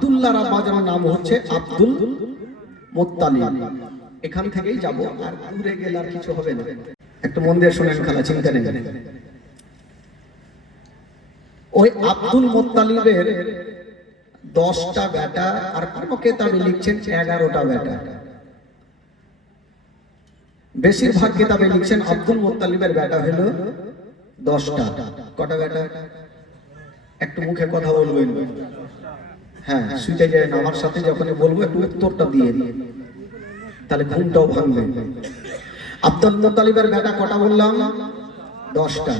আব্দুল্লাহর আব্বার নাম হচ্ছে আব্দুল মুত্তালিব। এখান থেকেই যাব, আর দূরে গেলে আর কিছু হবে না। একটু মন দিয়ে শুনেন, খালা চিন্তা নেই। ওই আব্দুল মুত্তালিবের 10টা বেটা, আর কোন কিতাবে লিখছেন 11টা বেটা। বেশিরভাগ কিতাবে লিখছেন আব্দুল মুত্তালিবের বেটা হলো 10টা। কটা বেটা? একটু মুখে কথা বলবেন। হ্যাঁ, শুইতে যায় না, আমার সাথে যখন বলবো একটু উত্তরটা দিয়ে দিন, তাহলে ঘুমটাও ভাঙবে। আব্দুল মুত্তালিবের বেটা কটা বললাম? 10টা।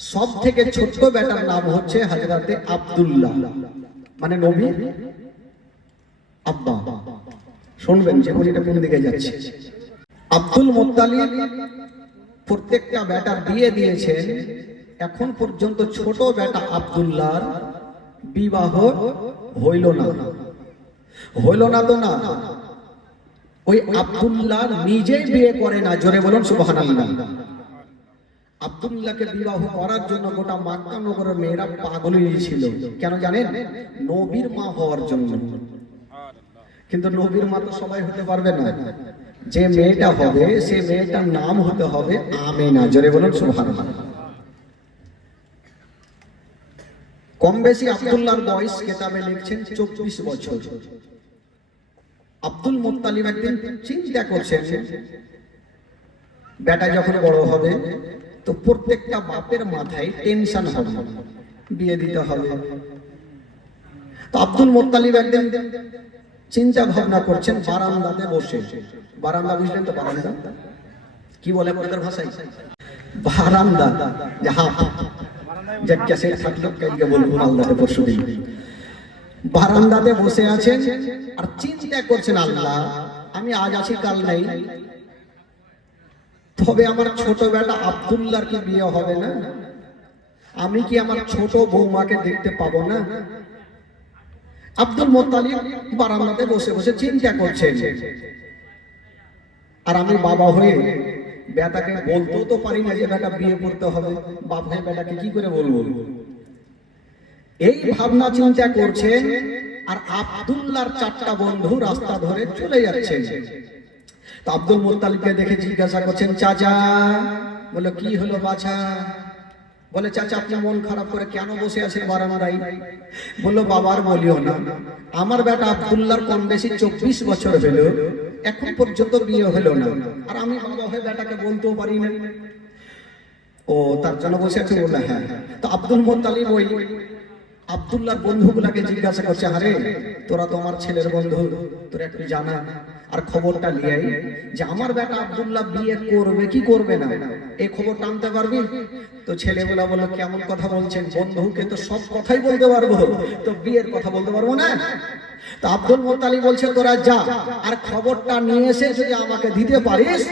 সব থেকে ছোট্ট বেটার নাম হচ্ছে হযরতে আব্দুল্লাহ, মানে নবী আব্বা। শুনবেন যে এটা কোন দিকে যাচ্ছে। আব্দুল মুত্তালিব প্রত্যেকটা বেটার বিয়ে দিয়েছেন। এখন পর্যন্ত ছোট বেটা আব্দুল্লাহর বিবাহ হইল না। হইল না তো না, ওই আব্দুল্লাহ নিজেই বিয়ে করে না। জোরে বলুন সুবহানাল্লাহ। আব্দুল্লাহকে বিবাহ করার জন্য গোটা মক্কা নগরের মেয়েরা পাগল হয়েছিল। কেন জানেন? নবীর মা হওয়ার জন্য। কিন্তু নবীর মা তো সবাই হতে পারবে না। যে মেয়েটা হবে সে মেয়েটার নাম হতে হবে আমেনা। জোরে বলুন সুবহানাল্লাহ। কম বেশি আব্দুল্লাহর বয়স কিতাবে লিখছেন 24 বছর। আব্দুল মুত্তালিব একদিন চিন্তা করছেন, বেটা যখন বড় হবে তো প্রত্যেকটা বাপের মাথায় টেনশন হবে, বিয়ে দিতে হবে। তো আব্দুল মুত্তালিব একদিন চিন্তা ভাবনা করছেন বারান্দাতে বসে। বারান্দা বুঝলেন তো? বারান্দা কি বলে আপনাদের ভাষায়? বারান্দা। বারান্দাতে বসে আছেন আর চিন্তা করছেন, আল্লাহ আমি আজ আছি কাল নাই, তবে আমার ছোট বেটা আব্দুল্লাহর কি বিয়ে হবে না? আমি কি আমার ছোট বৌমাকে দেখতে পাবো না? আব্দুল মুত্তালিব বারান্দাতে বসে বসে চিন্তা করছেন। আর আমি বাবা হয়ে বেটাকে বলতেও তো পারি না যে বেটা বিয়ে করতে হবে। বাপ হয়ে বেটাকে কি করে বলবো? এই ভাবনা চিন্তা করছেন। আর আব্দুল্লাহর 4টা বন্ধু রাস্তা ধরে চলে যাচ্ছে। তো আব্দুল মুত্তালিবকে দেখে জিজ্ঞাসা করছেন, চাচা। বলে কি হলো বাছা? বলে চাচা আপনি মন খারাপ করে কেন বসে আছেন বারান্দায়? বললো বাবার বলিও না, আমার বেটা আব্দুল্লাহর কম বেশি 24 বছর হলো, এখন পর্যন্ত বিয়ে হলো না, আর আমি বাবা হয়ে বেটাকে বলতেও পারি না। ও তার জন্য বসে আছে? বললো হ্যাঁ। তো আব্দুল মুত্তালিব ওই আব্দুল্লাহর বন্ধুগুলাকে জিজ্ঞাসা করছে, আরে তোরা তো আমার ছেলের বন্ধু, তোরা একটু জানা আর খবরটা নিয়ে যে আমার বেটা আব্দুল্লাহ বিয়ে করবে কি করবে না, এই খবরটা আনতে পারবি? তো ছেলেগুলা বললো কেমন কথা বলছেন, বন্ধুকে তো সব কথাই বলতে পারবো, তো বিয়ের কথা বলতে পারবো না? তো আব্দুল মুত্তালিব বলছে তোরা যা, আর খবরটা নিয়ে এসে যদি আমাকে দিতে পারিস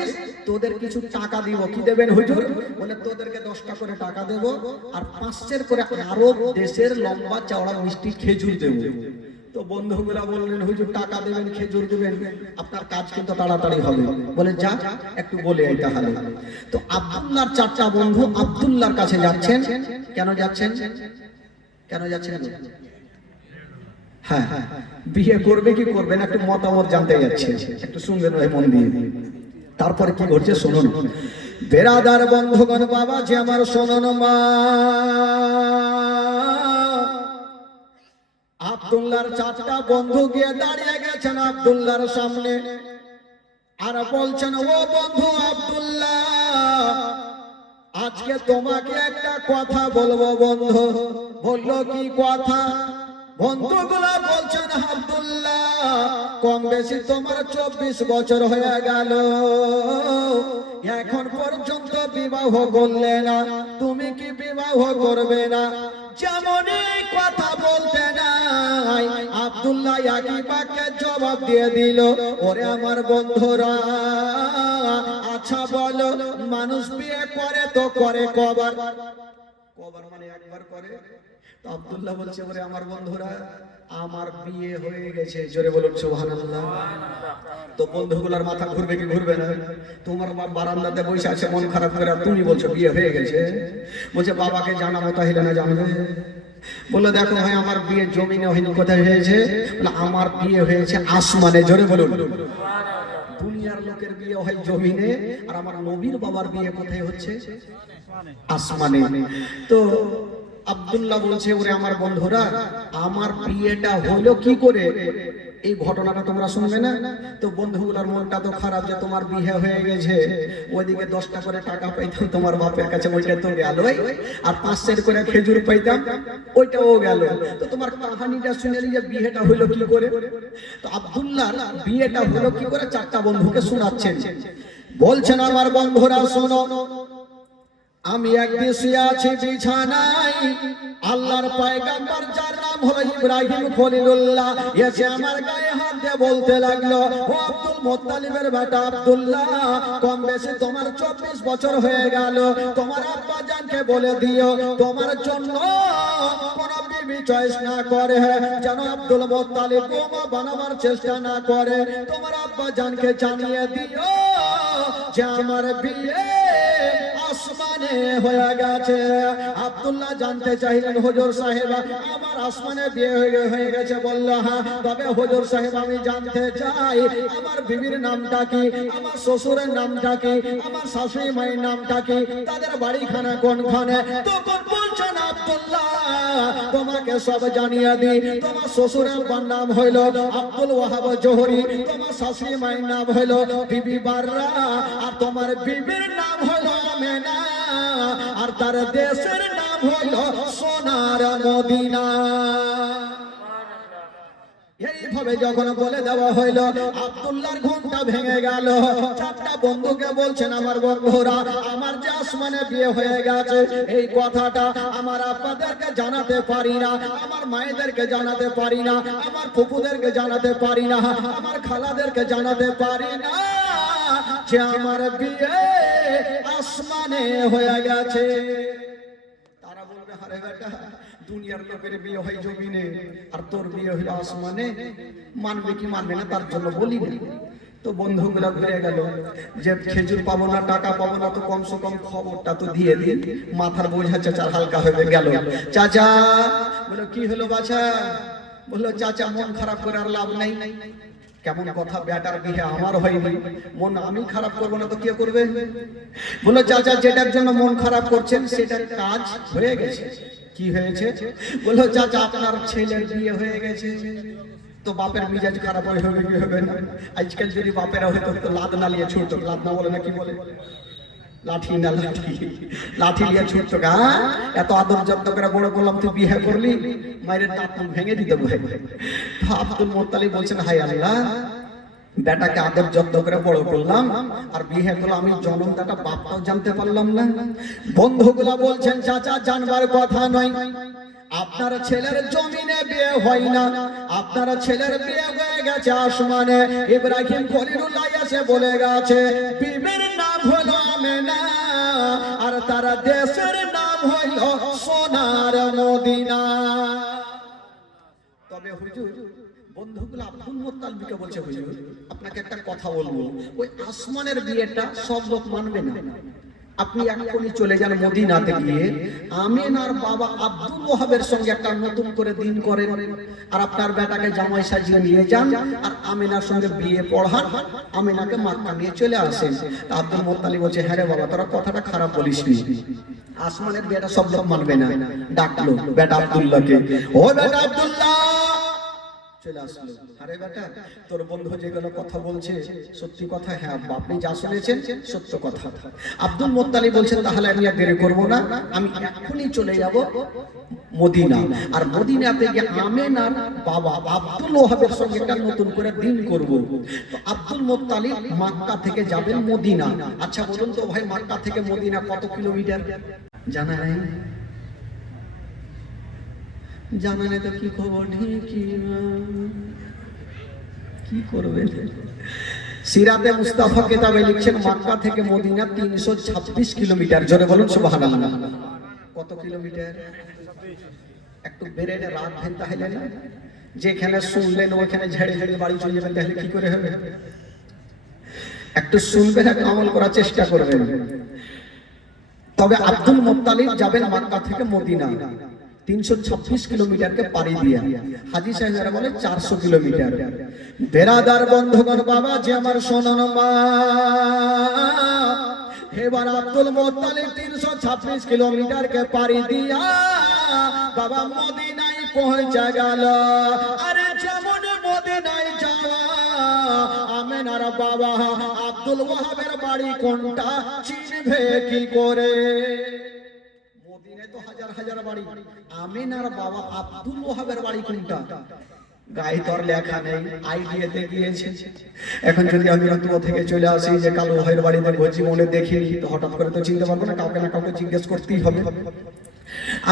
তোদের কিছু টাকা দিব। কি দেবেন হুজুর? বলে তোদেরকে 10টা করে টাকা দেব, আর 5 করে আরব দেশের লম্বা চওড়া মিষ্টি খেজুর দেব। তো বন্ধুগুলা বললেন হুজুর টাকা দেবেন, খেজুর দেবেন, আপনার কাজ কিন্তু তাড়াতাড়ি হবে। বলে যা একটু বলে আই তাহলে। তো আব্দুল্লাহর 4টা বন্ধু আব্দুল্লাহর কাছে যাচ্ছেন। কেন যাচ্ছেন? কেন যাচ্ছেন? হ্যাঁ, বিয়ে করবে কি করবে না একটু মতামত জানতে যাচ্ছে। একটু শুনবেন ভাই মন দিয়ে। তারপরে কি ঘটছে শুনুন। বেরাদার বন্ধুগণ, বাবা যে আমার শুনুন, মা আব্দুল্লাহর 4টা বন্ধু গিয়ে দাঁড়িয়ে গেছেন আব্দুল্লাহর সামনে, আর বলছেন ও বন্ধু আব্দুল্লাহ, আজকে তোমাকে একটা কথা বলবো বন্ধু। বললো কি কথা? বন্ধুগুলা বলছেন আব্দুল্লাহ কম বেশি তোমার 24 বছর হয়ে গেল, এখন পর্যন্ত বিবাহ করলে না, তুমি কি বিবাহ করবে না? যেমনই কথা বলতে নাই আব্দুল্লাহ একই বাক্যে জবাব দিয়ে দিল, ওরে আমার বন্ধুরা, আচ্ছা বলো মানুষ বিয়ে করে তো করে কবার? কবার মানে একবার করে। তো আব্দুল্লাহ বলছে ওরে আমার বন্ধুরা, আমার বিয়ে হয়ে গেছে। জোরে বলুন সুবহানাল্লাহ। তো বন্ধুগুলার মাথা ঘুরবে কি ঘুরবে না? তোমার বাপ বারান্দাতে বসে আছে মন খারাপ করে, তুমি বলছো বিয়ে হয়ে গেছে। বলছে বাবাকে জানাবো, তাহলে না জানবে? বললো দেখো ভাই আমার বিয়ে জমিনে হয়নি, কোথায় হয়েছে? বলে আমার বিয়ে হয়েছে আসমানে। জোরে বলুন। দুনিয়ার লোকের বিয়ে হয় জমিনে, আর আমার নবীর বাবার বিয়ে কোথায় হচ্ছে? আসমানে। তো আব্দুল্লাহ বলছে ওরে আমার বন্ধুরা, আমার বিয়েটা হলো কি করে? এই ঘটনাটা তোমরা শুনবে না? তো বন্ধুগুলোর মনটা তো খারাপ যে তোমার বিয়ে হয়ে গেছে, ওইদিকে 10টা করে টাকা পাইতাম তোমার বাপের কাছে, ওইটা তো গেল, আর 5 করে খেজুর পাইতাম, ওইটাও গেল। তো তোমার কাহানিটা শুনে যে বিয়েটা হলো কি করে? তো আব্দুল্লাহ বিয়েটা হলো কি করে 4টা বন্ধুকে শোনাচ্ছেন। বলছেন আমার বন্ধুরা শোনো, আমি একদিন শুয়ে আছি বিছানায়, আল্লাহর পয়গম্বর যার নাম হলো ইব্রাহিম খলিলুল্লাহ এসে আমার গায়ে হাত দিয়ে বলতে লাগলো, ও আব্দুল মুত্তালিবের বেটা আব্দুল্লাহ, কম বেশি তোমার 24 বছর হয়ে গেল, তোমার আব্বা জানকে বলে দিও তোমার জন্য কোন বিবি চয়েস না করে, যেন আব্দুল মুত্তালিব বোমা বানাবার চেষ্টা না করে। তোমার আব্বা জানকে জানিয়ে দিও যে আমার বিয়ে আসমানে হয়ে গেছে। আব্দুল্লাহ জানতে চাইলেন, হুজুর সাহেব আমার আসমানে বিয়ে হয়ে গেছে? বলল হ্যাঁ। তবে হুজুর সাহেব আমি জানতে চাই আমার বিবির নামটা কি, আমার শ্বশুরের নামটা কি, আমার শাশুড়ি মায়ের নামটা কি, তাদের বাড়িখানা কোনখানে? তখন বলছেন আব্দুল্লাহ তোমাকে সব জানিয়ে দিই, তোমার শ্বশুরের নাম হইল আব্দুল ওয়াহাব জোহরি, তোমার শাশুড়ি মায়ের নাম হইল বিবি বাররা, আর তোমার বিবির নাম হইল আমেনা, আর তার দেশের নাম হইল সোনার মদিনা। এইভাবে যখন বলে দেওয়া হইল, আব্দুল্লাহর ঘুমটা ভেঙে গেল। 4টা বন্ধুকে বলছেন আমার বন্ধুরা, আমার যে আসমানে বিয়ে হয়ে গেছে এই কথাটা আমার আব্বাদেরকে জানাতে পারি না, আমার মায়েদেরকে জানাতে পারি না, আমার ফুপুদেরকে জানাতে পারি না, আমার খালাদেরকে জানাতে পারি না যে আমার বিয়ে আসমানে হয়ে গেছে। তারা বলবে আরে বেটা দুনিয়ার লোকের বিয়ে হয় জমিনে, আর তোর বিয়ে হলো আসমানে, মানবে কি মানবে না তার জন্য বলি না। তো বন্ধুগুলা ঘুরে গেল যে খেজুর পাবো না, টাকা পাবো না, তো কমসে কম খবরটা তো দিয়ে দিন, মাথার বোঝা চাচা হালকা হয়ে গেল। চাচা বলো কি হলো বাছা? বললো চাচা মন খারাপ করে আর লাভ নাই। কেমন কথা, বেটার বিয়ে আমার হয়নি, মন আমি খারাপ করবো না তো কে করবে? বললো চাচা যেটার জন্য মন খারাপ করছেন সেটার কাজ হয়ে গেছে। কি হয়েছে? বললো চাচা আপনার ছেলের বিয়ে হয়ে গেছে। তো বাপের মিজাজ খারাপ হবে কি হবে না? আজকাল যদি বাপেরা হয়তো তো লাদ না লিয়ে ছুটতো, লাদ না বলে না কি বলে, লাঠি না লাঠি, লাঠি লিয়ে ছুটতো। এত আদর যত্ন করে বড় করলাম, তুই বিয়ে করলি, মায়ের দাঁত ভেঙে দিতে বলে। আব্দুল মুত্তালিব বলছেন হায় আল্লাহ, বেটাকে আদর যত্ন করে বড় করলাম, আর বিয়ে করলাম, আমি জন্মদাতা বাপটাও জানতে পারলাম না। বন্ধুগুলা বলছেন চাচা জানবার কথা নয়, আপনার ছেলের জমিনে বিয়ে হয় না, আপনার ছেলের বিয়ে হয়ে গেছে আসমানে। ইব্রাহিম খলিলুল্লাহ এসে বলে গেছে বিবির নাম হলো আমেনা, আর তার দেশের নাম হইল সোনার মদিনা। তবে হুজুর বন্ধুগুলো আব্দুল মুত্তালিবকে বলছে, হুজুর আপনাকে একটা কথা বলবো, ওই আসমানের বিয়েটা সব লোক মানবে না, আপনি এখনই চলে যান মদিনাতে গিয়ে আমেনার বাবা আব্দুল ওয়াহাবের সঙ্গে একটা নতুন করে দিন করেন, আর আপনার বেটাকে জামাই সাজিয়ে নিয়ে যান, আর আমেনার সঙ্গে বিয়ে পড়ান, আমেনাকে মক্কা নিয়ে চলে আসেন। আব্দুল মুত্তালিব বলছে হ্যাঁ রে বাবা, তোরা কথাটা খারাপ বলিসনি, আসমানের বিয়েটা সব লোক মানবে না। ডাকলো বেটা আব্দুল্লাহকে, ও বেটা আব্দুল্লাহ চলে আসলো। আরে বেটা তোর বন্ধু যেগুলো কথা বলছে সত্যি কথা? হ্যাঁ আপনি যা শুনেছেন সত্য কথা। আব্দুল মুত্তালিব বলছেন তাহলে আমি আর দেরি করবো না, আমি এখনই চলে যাব মদিনা, আর মদিনাতে গিয়ে আমেনার বাবা আব্দুল ওয়াহাবের সঙ্গে একটা নতুন করে দিন করব। তো আব্দুল মুত্তালিব মক্কা থেকে যাবেন মদিনা। আচ্ছা বলুন তো ভাই, মক্কা থেকে মদিনা কত কিলোমিটার জানা নেই? জানা নেই তো কি খবর, কি করবেন? সিরাতে মুস্তাফা কিতাবে লিখছেন মক্কা থেকে মদিনা 326 কিলোমিটার। জোরে বলুন সুবহানাল্লাহ। কত কিলোমিটার? একটু বেড়ে রাত ভেন তাহলে না, যেখানে শুনলেন ওখানে ঝেড়ে ঝেড়ে বাড়ি চলে যাবেন, তাহলে কি করে হবে? একটু শুনবেন, একটু আমল করার চেষ্টা করবেন। তবে আব্দুল মুত্তালিব যাবেন মক্কা থেকে মদিনা। 326 কিলোমিটারকে পাড়ি দিয়া। হাজী সাহেবরা বলে 400 কিলোমিটার। বেরাদার বন্ধুগণ, বাবা যে আমার শোনন মা, এবার আব্দুল মুত্তালিব 326 কিলোমিটারকে পাড়ি দিয়া বাবা মদিনায় পৌঁছে গেল। আরে যেমন মদিনায় যাওয়া, আমেনার বাবা আব্দুল ওয়াহাবের বাড়ি কোনটা চিনবে কি করে? মদিনায় তো হাজার হাজার বাড়ি, আমেনার বাবা আব্দুল ওয়াহাবের বাড়ি কোনটা? গায়ে তোর লেখা নেই, আইডিয়াতে গিয়েছে। এখন যদি আমি রতুয়া থেকে চলে আসি যে কালো ভাইয়ের বাড়িতে বলছি মনে দেখিনি, তো হঠাৎ করে তো চিনতে পারবো না, কাউকে না কাউকে জিজ্ঞেস করতেই হবে।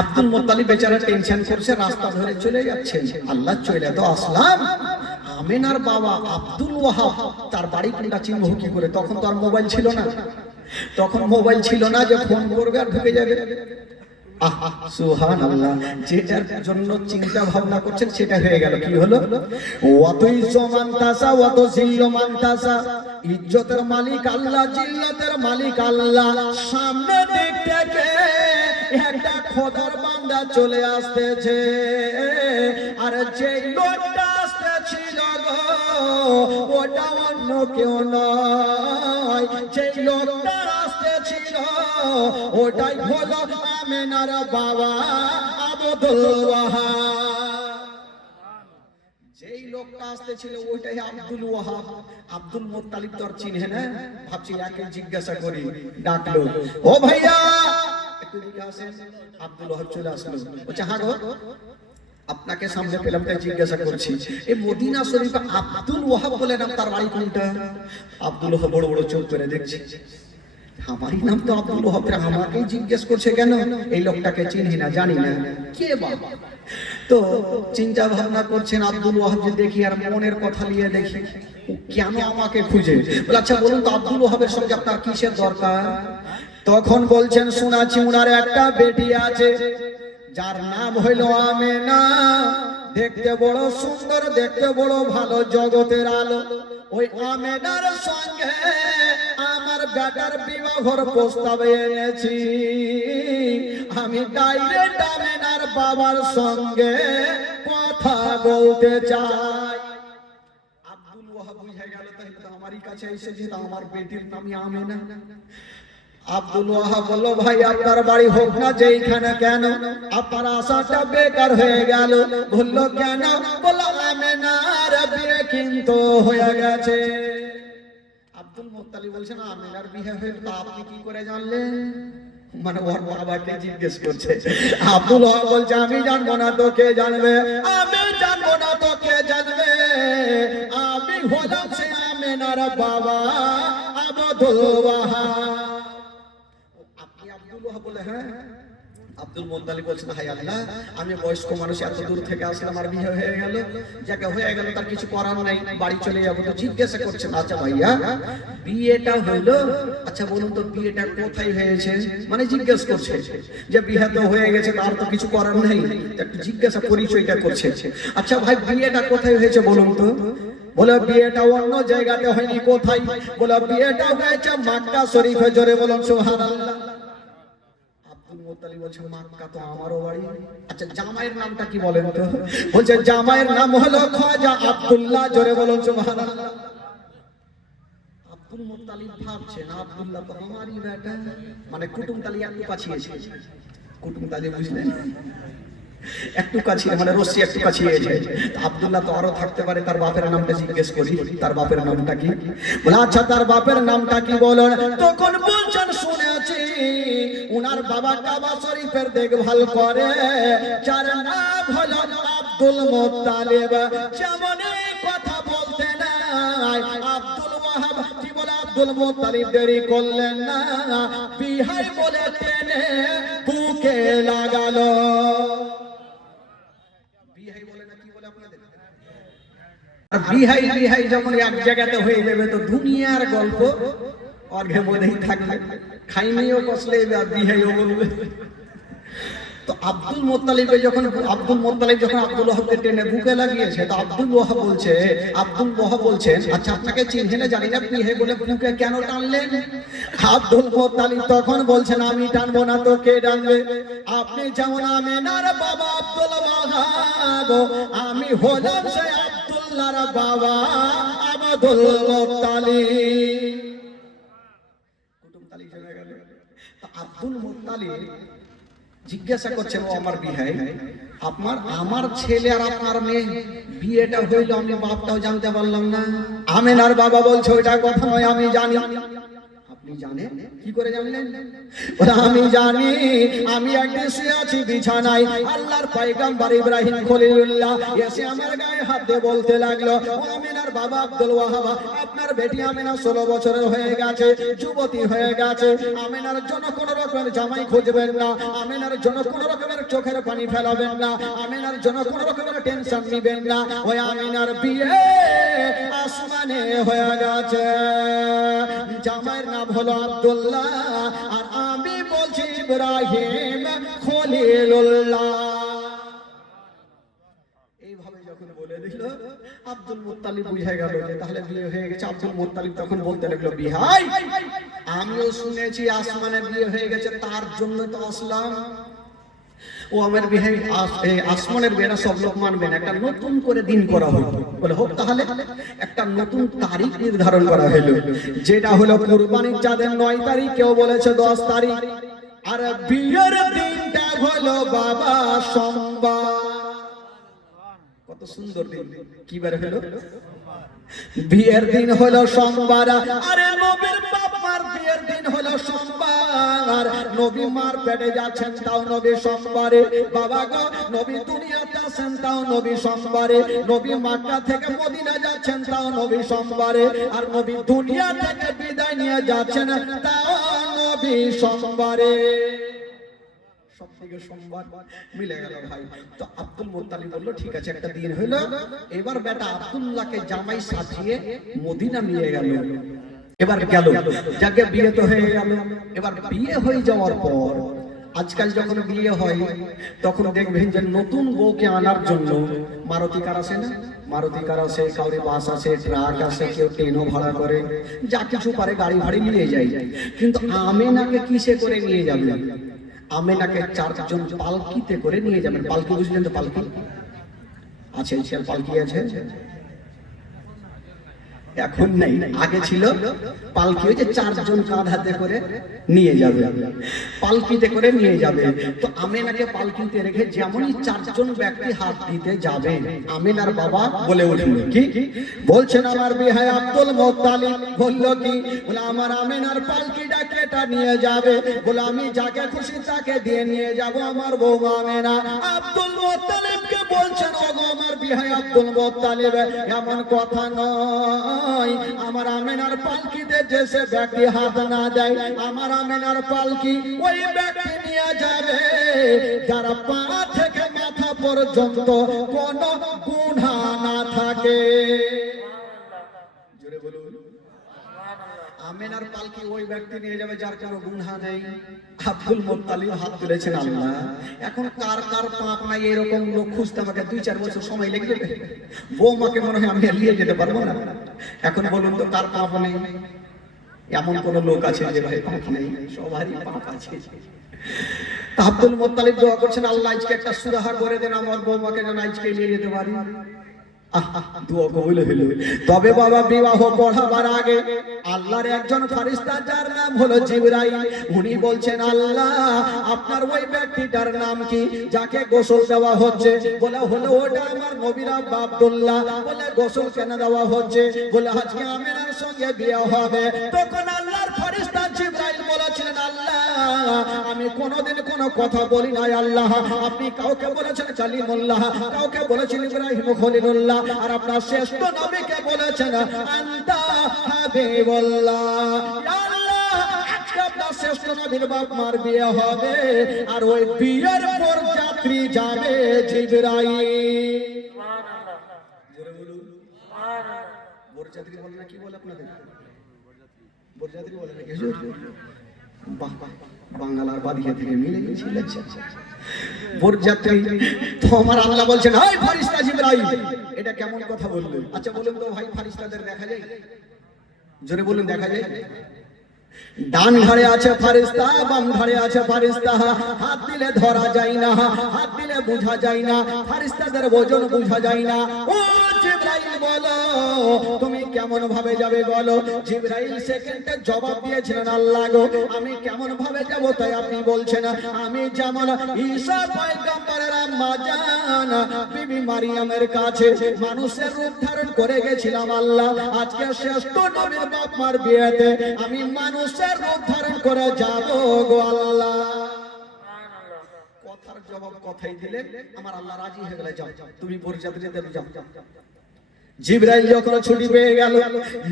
আব্দুল মুত্তালিব বেচারা টেনশন করছে, রাস্তা ধরে চলে যাচ্ছেন। আল্লাহ চলে তো আসলাম, আমেনার বাবা আব্দুল ওয়াহাব তার বাড়ি কোনটা চিনব কি করে? তখন তো আর মোবাইল ছিল না, তখন মোবাইল ছিল না যে ফোন করবে আর ঢুকে যাবে। সুবহানাল্লাহ, যেটার জন্য চিন্তা ভাবনা করছেন সেটা হয়ে গেল। কি হলো? ওয়াতুই জমানতাসা ওয়াতু জিল্লমানতাসা, ইজ্জতের মালিক আল্লাহ, জিল্লতের মালিক আল্লাহ। সামনে দিক থেকে একটা খোদার বান্দা চলে আসতেছে, আর যে লোকটা আসতেছিল গো ওটা অন্য কেউ নয়, যে লোকটা আসতেছিল ওটাই হলো আমেনার বাবা আব্দুল ওয়াহাব। যেই লোকটা আসতেছিল ওইটাই আব্দুল ওয়াহাব। আব্দুল মুত্তালিব তো আর চিনে না, ভাবছি একে জিজ্ঞাসা করি। ডাকলো, ও ভাইয়া একটু দিকে আসেন। আব্দুল ওয়াহাব চলে আসলো, বলছে হ্যাঁ গো আপনাকে সামনে পেলাম তাই জিজ্ঞাসা করছি, এই মদিনা শরীফে আব্দুল ওয়াহাব বলে নাম, তার বাড়ি কোনটা? আব্দুল ওয়াহাব বড় বড় চোখ করে দেখছে, আমারই নাম তো আব্দুল ওয়াহাব, আমাকেই জিজ্ঞেস করছে কেন? এই লোকটাকে চিনি না, জানি না কে বাবা। তো চিন্তা ভাবনা করছেন আব্দুল ওয়াহাব, যে দেখি আর মনের কথা নিয়ে দেখি কেন আমাকে খুঁজে। বলে আচ্ছা বলুন তো আব্দুল ওয়াহাবের সঙ্গে আপনার কিসের দরকার? তখন বলছেন শোনাচ্ছি উনার একটা বেটি আছে যার নাম হইল আমেনা, দেখতে বড় সুন্দর, দেখতে বড় ভালো, জগতের আলো। ওই আমেনার সঙ্গে আমার বেটার বিবাহর প্রস্তাব এনেছি, আমি ডাইরেক্ট আমেনার বাবার সঙ্গে কথা বলতে চাই। আব্দুল ওয়াহাব বুঝে গেল তাহলে তো আমারই কাছে এসেছে, তো আমার বেটির নামই আমেনা। আব্দুল ওয়াহাব বলল ভাই আপনার বাড়ি হোক না যেইখানে, কেন আপনার আশাটা বেকার হয়ে গেল? বলল কেন? বলল আমেনার বিয়ে কিন্তু হয়ে গেছে। আব্দুল মুত্তালিব বলছেন আমেনার বিয়ে হয়ে, তা আপনি কি করে জানলেন? মানে ওর বাবাকে জিজ্ঞেস করছে। আব্দুল ওয়াহাব বলছে আমি জানবো না তো কে জানবে? আমি জানবো না তো কে জানবে? আমি হলাম সে আমেনার বাবা আব্দুল ওয়াহাব। বলে হ্যাঁ। আব্দুল মুত্তালিব বলছেন হায় আল্লাহ, আমি বয়স্ক মানুষ, এত দূর থেকে আসলাম, আর বিয়ে হয়ে গেল, যাকে হয়ে গেল তার কিছু করার নাই, বাড়ি চলে যাবো। তো জিজ্ঞাসা করছেন আচ্ছা ভাইয়া বিয়েটা হইলো, আচ্ছা বলুন তো বিয়েটা কোথায় হয়েছে? মানে জিজ্ঞেস করছে যে বিয়ে তো হয়ে গেছে, তার তো কিছু করার নাই, একটু জিজ্ঞাসা পরিচয়টা করছে। আচ্ছা ভাই বিয়েটা কোথায় হয়েছে বলুন তো? বলে বিয়েটা অন্য জায়গাতে হয়নি। কোথায়? বলে বিয়েটা হয়েছে মক্কা শরীফে। জোরে বলুন সুবহানাল্লাহ। আব্দুল মুত্তালিব বলছে মক্কা তো আমারও বাড়ি। আচ্ছা জামাইয়ের নামটা কি বলেন তো? বলছে জামাইয়ের নাম হলো খাজা আব্দুল্লাহ। জোরে বলুন সুবহানাল্লাহ। আব্দুল মুত্তালিব ভাবছেন আব্দুল্লাহ তো আমারই বেটা, মানে কুটুমতালি একটু কাছিয়েছে। কুটুমতালি বুঝলেন? একটু কাছে, মানে রশ্মি একটু কাছিয়েছে। আব্দুল্লাহ তো আরো থাকতে পারে, তার বাপের নামটা জিজ্ঞেস করি, তার বাপের নামটা কি? বলে আচ্ছা তার বাপের নামটা কি বলেন? তখন বলছেন শুনেছি উনার বাবা কাবা শরীফের দেখভাল করে, যার নাম হলো আব্দুল মুত্তালিব। যেমন কথা বলতে নাই আব্দুল ওয়াহাব কি বলে আব্দুল মুত্তালিব দেরি করলেন না, বিহাই বলে টেনে বুকে লাগালো। বিহাই বিহাই যখন এক জায়গাতে হয়ে যাবে তো দুনিয়ার গল্প অর্ঘে মনেই থাকবে, খাইনিও বসলে আর বিহাইও বলবে। তো আব্দুল মুত্তালিব যখন আব্দুল ওয়াহাবকে টেনে বুকে লাগিয়েছে, তো আব্দুল ওয়াহাব বলছেন আচ্ছা আপনাকে চিনহে না জানি না, আপনি হে বলে বুকে কেন টানলেন? আব্দুল মুত্তালিব তখন বলছেন আমি টানবো না তো কে টানবে? আপনি যেমন আমিনার বাবা আব্দুল ওয়াহাব, আমি হলাম সেই আব্দুল্লাহর বাবা আব্দুল মুত্তালিব। কুটুম তালি জমে গেল। তো আব্দুল মুত্তালিব জিজ্ঞাসা করছেন, ও আমার বিহাই, আমার ছেলে আর আপনার মেয়ে বিয়েটা হইল, আমি বাপটাও জানতে পারলাম না। আমিনার বাবা বলছে ওইটা কথা নয়, আমি জানি। আপনি জানেন? কি করে জানলেন? আমি জানি, আমি একদিন শুয়ে আছি বিছানায়, আল্লাহর পয়গম্বর ইব্রাহিম খলিলুল্লাহ এসে আমার গায়ে হাত দিয়ে বলতে লাগলো, ও আমিনার বাবা আব্দুল ওয়াহাব, আপনার বেটি আমিনা 16 বছরের হয়ে গেছে, যুবতী হয়ে গেছে। আমিনার জন্য কোন রকমের জামাই খুঁজবেন না, আমিনার জন্য কোন রকমের চোখের পানি ফেলাবেন না, আমিনার জন্য কোন রকমের টেনশন নিবেন না। ওই আমিনার বিয়ে আসমানে হয়ে গেছে, জামাইয়ের নাম হলো আব্দুল্লাহ, আর আমি বলছি ইব্রাহিম খলিলুল্লাহ। এইভাবে যখন বলে দিল, আব্দুল মুত্তালিব বুঝে গেল যে তাহলে বিয়ে হয়ে গেছে। আব্দুল মুত্তালিব তখন বলতে লাগলো, বিহাই আমিও শুনেছি আসমানে বিয়ে হয়ে গেছে, তার জন্য তো আসলাম। ও আমার বিহাই আসমানের বিয়েটা সব লোক মানবেন, একটা নতুন করে দিন করা হলো। বলে হোক, তাহলে একটা নতুন তারিখ নির্ধারণ করা হলো, যেটা হলো কুরবানির চাঁদের 9 তারিখ, কেউ বলেছে 10 তারিখ, আর বিয়ের দিনটা হলো বাবা সোমবার। কত সুন্দর দিন! কি বার হলো? বিয়ের দিন হলো সোমবার। আরে নবীর বাবার বিয়ের দিন হলো সোমবার, নবী মার পেটে যাচ্ছেন তাও নবী সোমবারে, বাবা গো নবী দুনিয়াতে আসেন তাও নবী সোমবারে, নবী মক্কা থেকে মদিনা যাচ্ছেন তাও নবী সোমবারে, আর নবী দুনিয়া থেকে বিদায় নিয়ে যাচ্ছেন তাও নবী সোমবারে। সবথেকে সোমবার মিলে গেল ভাই। তো আব্দুল মুত্তালিব বলল ঠিক আছে, একটা দিন হলো, এবার বেটা আব্দুল্লাহকে জামাই সাজিয়ে মদিনা নিয়ে গেল। এবার গেল, যাকে বিয়ে তো হয়ে গেল। এবার বিয়ে হয়ে যাওয়ার পর আজকাল যখন বিয়ে হয় তখন দেখবেন যে নতুন বউকে আনার জন্য মারুতি কার আসে না, মারুতি কার আসে, কাউরে বাস আসে, ট্রাক আসে, কেউ ট্রেনও ভাড়া করে, যা কিছু পারে গাড়ি ভাড়ি নিয়ে যায়। কিন্তু আমেনাকে কিসে করে নিয়ে যাবে? আমেনাকে 4 জন পালকিতে করে নিয়ে যাবেন। পালকি বুঝলেন তো? পালকি আছে, পালকি আছে, এখন নেই, আগে ছিল। পালকি হয়েছে 4 জন কাঁধাতে করে নিয়ে যাবে, পালকিতে করে নিয়ে যাবে। তো আমেনাকে পালকিতে রেখে যেমনই 4 জন ব্যক্তি হাত দিতে যাবে, আমেনার বাবা বলে উঠল, কি বলছেন? আমার বিহাই আব্দুল মুত্তালিব বলল কি, বলে আমার আমেনার পালকিটা কেটা নিয়ে যাবে, বলে আমি যাকে খুশি তাকে দিয়ে নিয়ে যাব আমার বউ আমেনা। আব্দুল মুত্তালিবকে বলছেন, ওগো আমার বিহাই আব্দুল মুত্তালিব, এমন কথা নয়, আমার আমেনার পালকিতে যে সে ব্যক্তি হাত না দেয়, আমার আমেনার পালকি ওই ব্যক্তি নিয়ে যাবে যারা পা থেকে মাথা পর্যন্ত কোনো গুনাহ না থাকে। জোরে বলুন। আমেনার পালকি ওই ব্যক্তি নিয়ে যাবে যার কোনো গুনাহ নেই। আব্দুল মুত্তালিব হাত তুলেছেন, আল্লাহ এখন কার কার পাপ নাই এরকম লোক খুঁজতে আমাকে 2-4 বছর সময় লেগে যাবে। বৌমাকে মনে হয় আমি নিয়ে যেতে পারবো না। এখন বলুন তো কার পাপ নেই? এমন কোন লোক আছে যে ভাই পাপ নেই? সবারই পাপ আছে। আব্দুল মুত্তালিব দোয়া করছেন, আল্লাহ আজকে একটা সুরাহা করে দেন, আমার বৌমাকে যেন আজকে নিয়ে যেতে পারি। দোয়া কবুল হলো। তবে বাবা বিবাহ পড়াবার আগে আল্লাহর একজন ফেরেশতা যার নাম হলো জিবরাইল, উনি বলছেন, আল্লাহ আপনার ওই ব্যক্তিটার নাম কি যাকে গোসল দেওয়া হচ্ছে? বলে হলো ওটা আমার নবীর আব্বা আব্দুল্লাহ। বলে গোসল কেন দেওয়া হচ্ছে? বলে আজকে আমিনার সঙ্গে বিয়ে হবে। তখন আল্লাহর ফেরেশতা জিবরাইল বলেছিলেন, আল্লাহ আমি কোনোদিন কোনো কথা বলি নাই, আল্লাহ আপনি কাউকে বলেছেন কালিমুল্লাহ, কাউকে বলেছেন ইব্রাহিম খলিলুল্লাহ, আর আপনার শ্রেষ্ঠ নবীকে বলেছেন আনতা হাবিবুল্লাহ। আল্লাহ আজকে আপনার শ্রেষ্ঠ নবীর বাপ মার বিয়ে হবে, আর ওই বিয়ের বরযাত্রী যাবে জিবরাইল। সুবহানাল্লাহ। জোরে বলুন সুবহানাল্লাহ। বরযাত্রী বলে না, কি বলে আপনাদের? বরযাত্রী বলে নাকি? বাহ, বাংলার বাদিয়া থেকে মিলে গেছিল। বরযাত্রী তো আমার আল্লাহ বলছেন, হাই ফারিস্তা জিবরাইল, এটা কেমন কথা বললে? আচ্ছা বলুন তো ভাই, ফারিস্তাদের দেখা যায়? জোরে বলুন, দেখা যায়? ডান ঘাড়ে আছে ফারিস্তা, বাম ঘাড়ে আছে ফারিস্তা, হাত দিলে ধরা যায় না, হাত দিলে বোঝা যায় না, ফারিস্তাদের ওজন বোঝা যায় না। ও জিবরাইল বলো, তুমি কেমন ভাবে যাবে বলো? জিবরাইল সেকেন্ডে জবাব দিয়েছিলেন, আল্লাহ গো আমি কেমন ভাবে যাব? তাই আপনি বলছেন আমি যেমন ঈসা পয়গম্বরের আম্মা জান বিবি মারিয়ামের কাছে মানুষের রূপ ধারণ করে গেছিলাম আল্লাহ, আজকে শ্রেষ্ঠ নবীর বাপ মার বিয়েতে আমি মানুষের রূপ ধারণ করে যাব গো আল্লাহ। কথার জবাব কথাই দিলে আমার আল্লাহ রাজি হয়ে গেলে, যাও তুমি বরযাত্রীদের যাও। জিবরাইল যখন ছুটি পেয়ে গেল,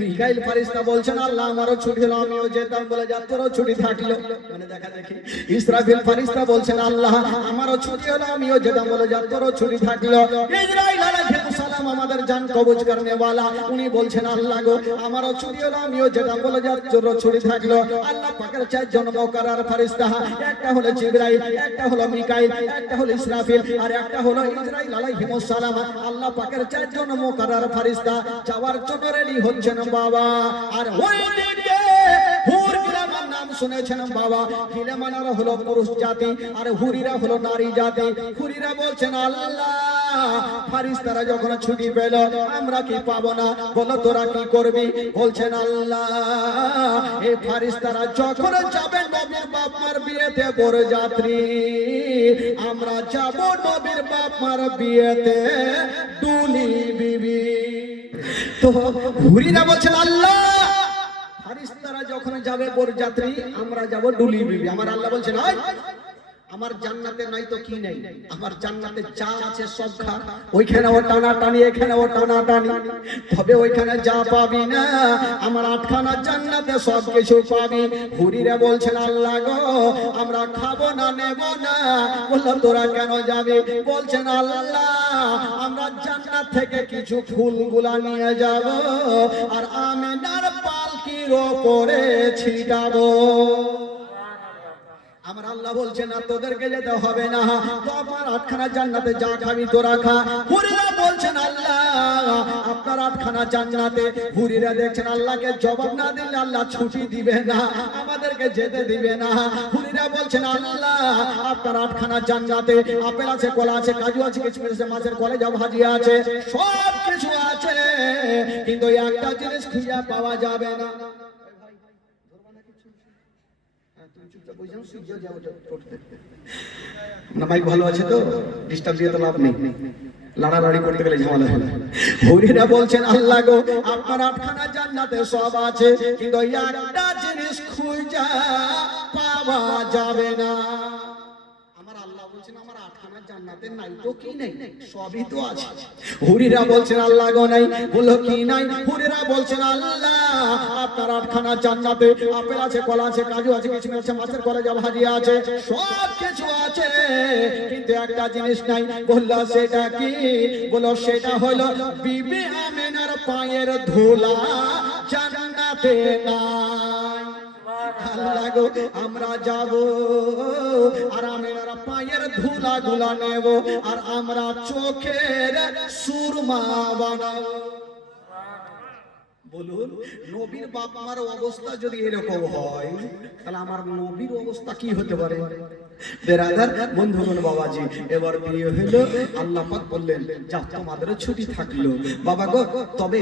মিকাইল ফারিস্তা বলছেন আল্লাহ আমারও ছুটি হলো, আমিও যেতাম, বলে যা তোরও ছুটি থাকলো, মানে দেখা দেখি। ইসরাফিল ফারিস্তা বলছেন আল্লাহ আমারও ছুটি হলো, আমিও যেতাম, বলে যা তোরও ছুটি থাকলো। ইসরাইল আলাইহিস সালাম আমাদের জান কবজ করনে ওয়ালা, উনি বলছেন আল্লাহ গো আমারও ছুটি হলো, আমিও যেতাম, বলে যা তোরও ছুটি থাকলো। আল্লাহ পাকের চারজন মুকাররর ফারিস্তা, একটা হলো জিবরাইল, একটা হলো মিকাইল, একটা হলো ইসরাফিল, আর একটা হলো ইসরাইল আলাইহিস সালাম। আল্লাহ পাকের চারজন মুকাররর ফারিস্তা যাওয়ার জন্য রেডি হচ্ছেন বাবা। আর ওইদিকে হুর গিলামার নাম শুনেছেন বাবা, গিলামানরা হলো পুরুষ জাতি আর হুরিরা হলো নারী জাতি। হুরিরা বলছেন আল্লাহ ফারিস্তারা যখন ছুটি পেল আমরা কি পাবো না, বলো তোরা কি করবি? বলছেন আল্লাহ এই ফারিস্তারা যখন যাবে নবীর বাপ মার বিয়েতে বরযাত্রী, আমরা যাব নবীর বাপ মার বিয়েতে দুলি বিবি। তো হুরিরা বলছেন আল্লাহ ফারিস্তারা যখন যাবে বরযাত্রী আমরা যাব দুলি বিবি। আমার আল্লাহ বলছেন আমার জান্নাতে নাই তো কি নেই, আমার জান্নাতে যা আছে সব খা, ওইখানে ও টানা টানি, এখানে ও টানা টানি, তবে ওইখানে যা পাবি না আমার আটখানা জান্নাতে সব কিছু পাবি। হুরিরা বলছেন আল্লাহ গো আমরা খাবো না, নেব না। বললো তোরা কেন যাবি? বলছেন আল্লাহ আমরা জান্নাত থেকে কিছু ফুলগুলা নিয়ে যাব আর আমিনার পালকির ওপরে ছিটাবো। আমার আল্লাহ বলছেন না তোদেরকে যেতে হবে না, তো আমার আটখানা জান্নাতে যা খাবি তোরা খা। হুরিরা বলছেন আল্লাহ আপনার আটখানা জান্নাতে। হুরিরা দেখছেন আল্লাহকে জবাব না দিলে আল্লাহ ছুটি দিবে না, আমাদেরকে যেতে দিবে না। হুরিরা বলছেন আল্লাহ আপনার আটখানা জান্নাতে আপেল আছে, কলা আছে, কাজু আছে, কিশমিশ আছে, মাছের কলেজা ভাজি আছে, সব কিছু আছে, কিন্তু একটা জিনিস খুঁজে পাওয়া যাবে না। মাইক ভালো আছে তো, ডিস্টার্ব দিয়ে তো লাভ নেই, লাড়ালাড়ি করতে গেলে ঝামেলা হয়। হুরিরা বলছেন আল্লাহ গো আপনার আটখানা জান্নাতে সব আছে, কিন্তু একটা জিনিস খুঁজে পাওয়া যাবে না। আমার আল্লাহ বলছেন আমার আটখানা জান্নাতে নাই তো কি নেই, সবই তো আছে। হুরিরা বলছেন আল্লাহ গো নাই, বলো কি নাই? হুরিরা বলছেন আল্লাহ আপনার আটখানা জান্নাতে আপেল আছে, কলা আছে, কাজু আছে, কিশমিশ আছে, মাছের কলেজা ভাজি আছে, সব কিছু আছে, কিন্তু একটা জিনিস নাই। বললো সেটা কি? বলো সেটা হলো বিবি আমিনার পায়ের ধুলা জান্নাতে নাই। আল্লাহ গো আমরা যাব আর আমিনার পায়ের ধুলা গুলা নেব আর আমরা চোখের সুরমা বানাবো। বলুন নবীর বাপ মার অবস্থা যদি এরকম হয় তাহলে আমার নবীর অবস্থা কি হতে পারে? বেরাদার বন্ধুগণ বাবাজি, এবার বিয়ে হলো, আল্লাহ পাক বললেন যাও তোমাদেরও ছুটি থাকলো বাবা গো। তবে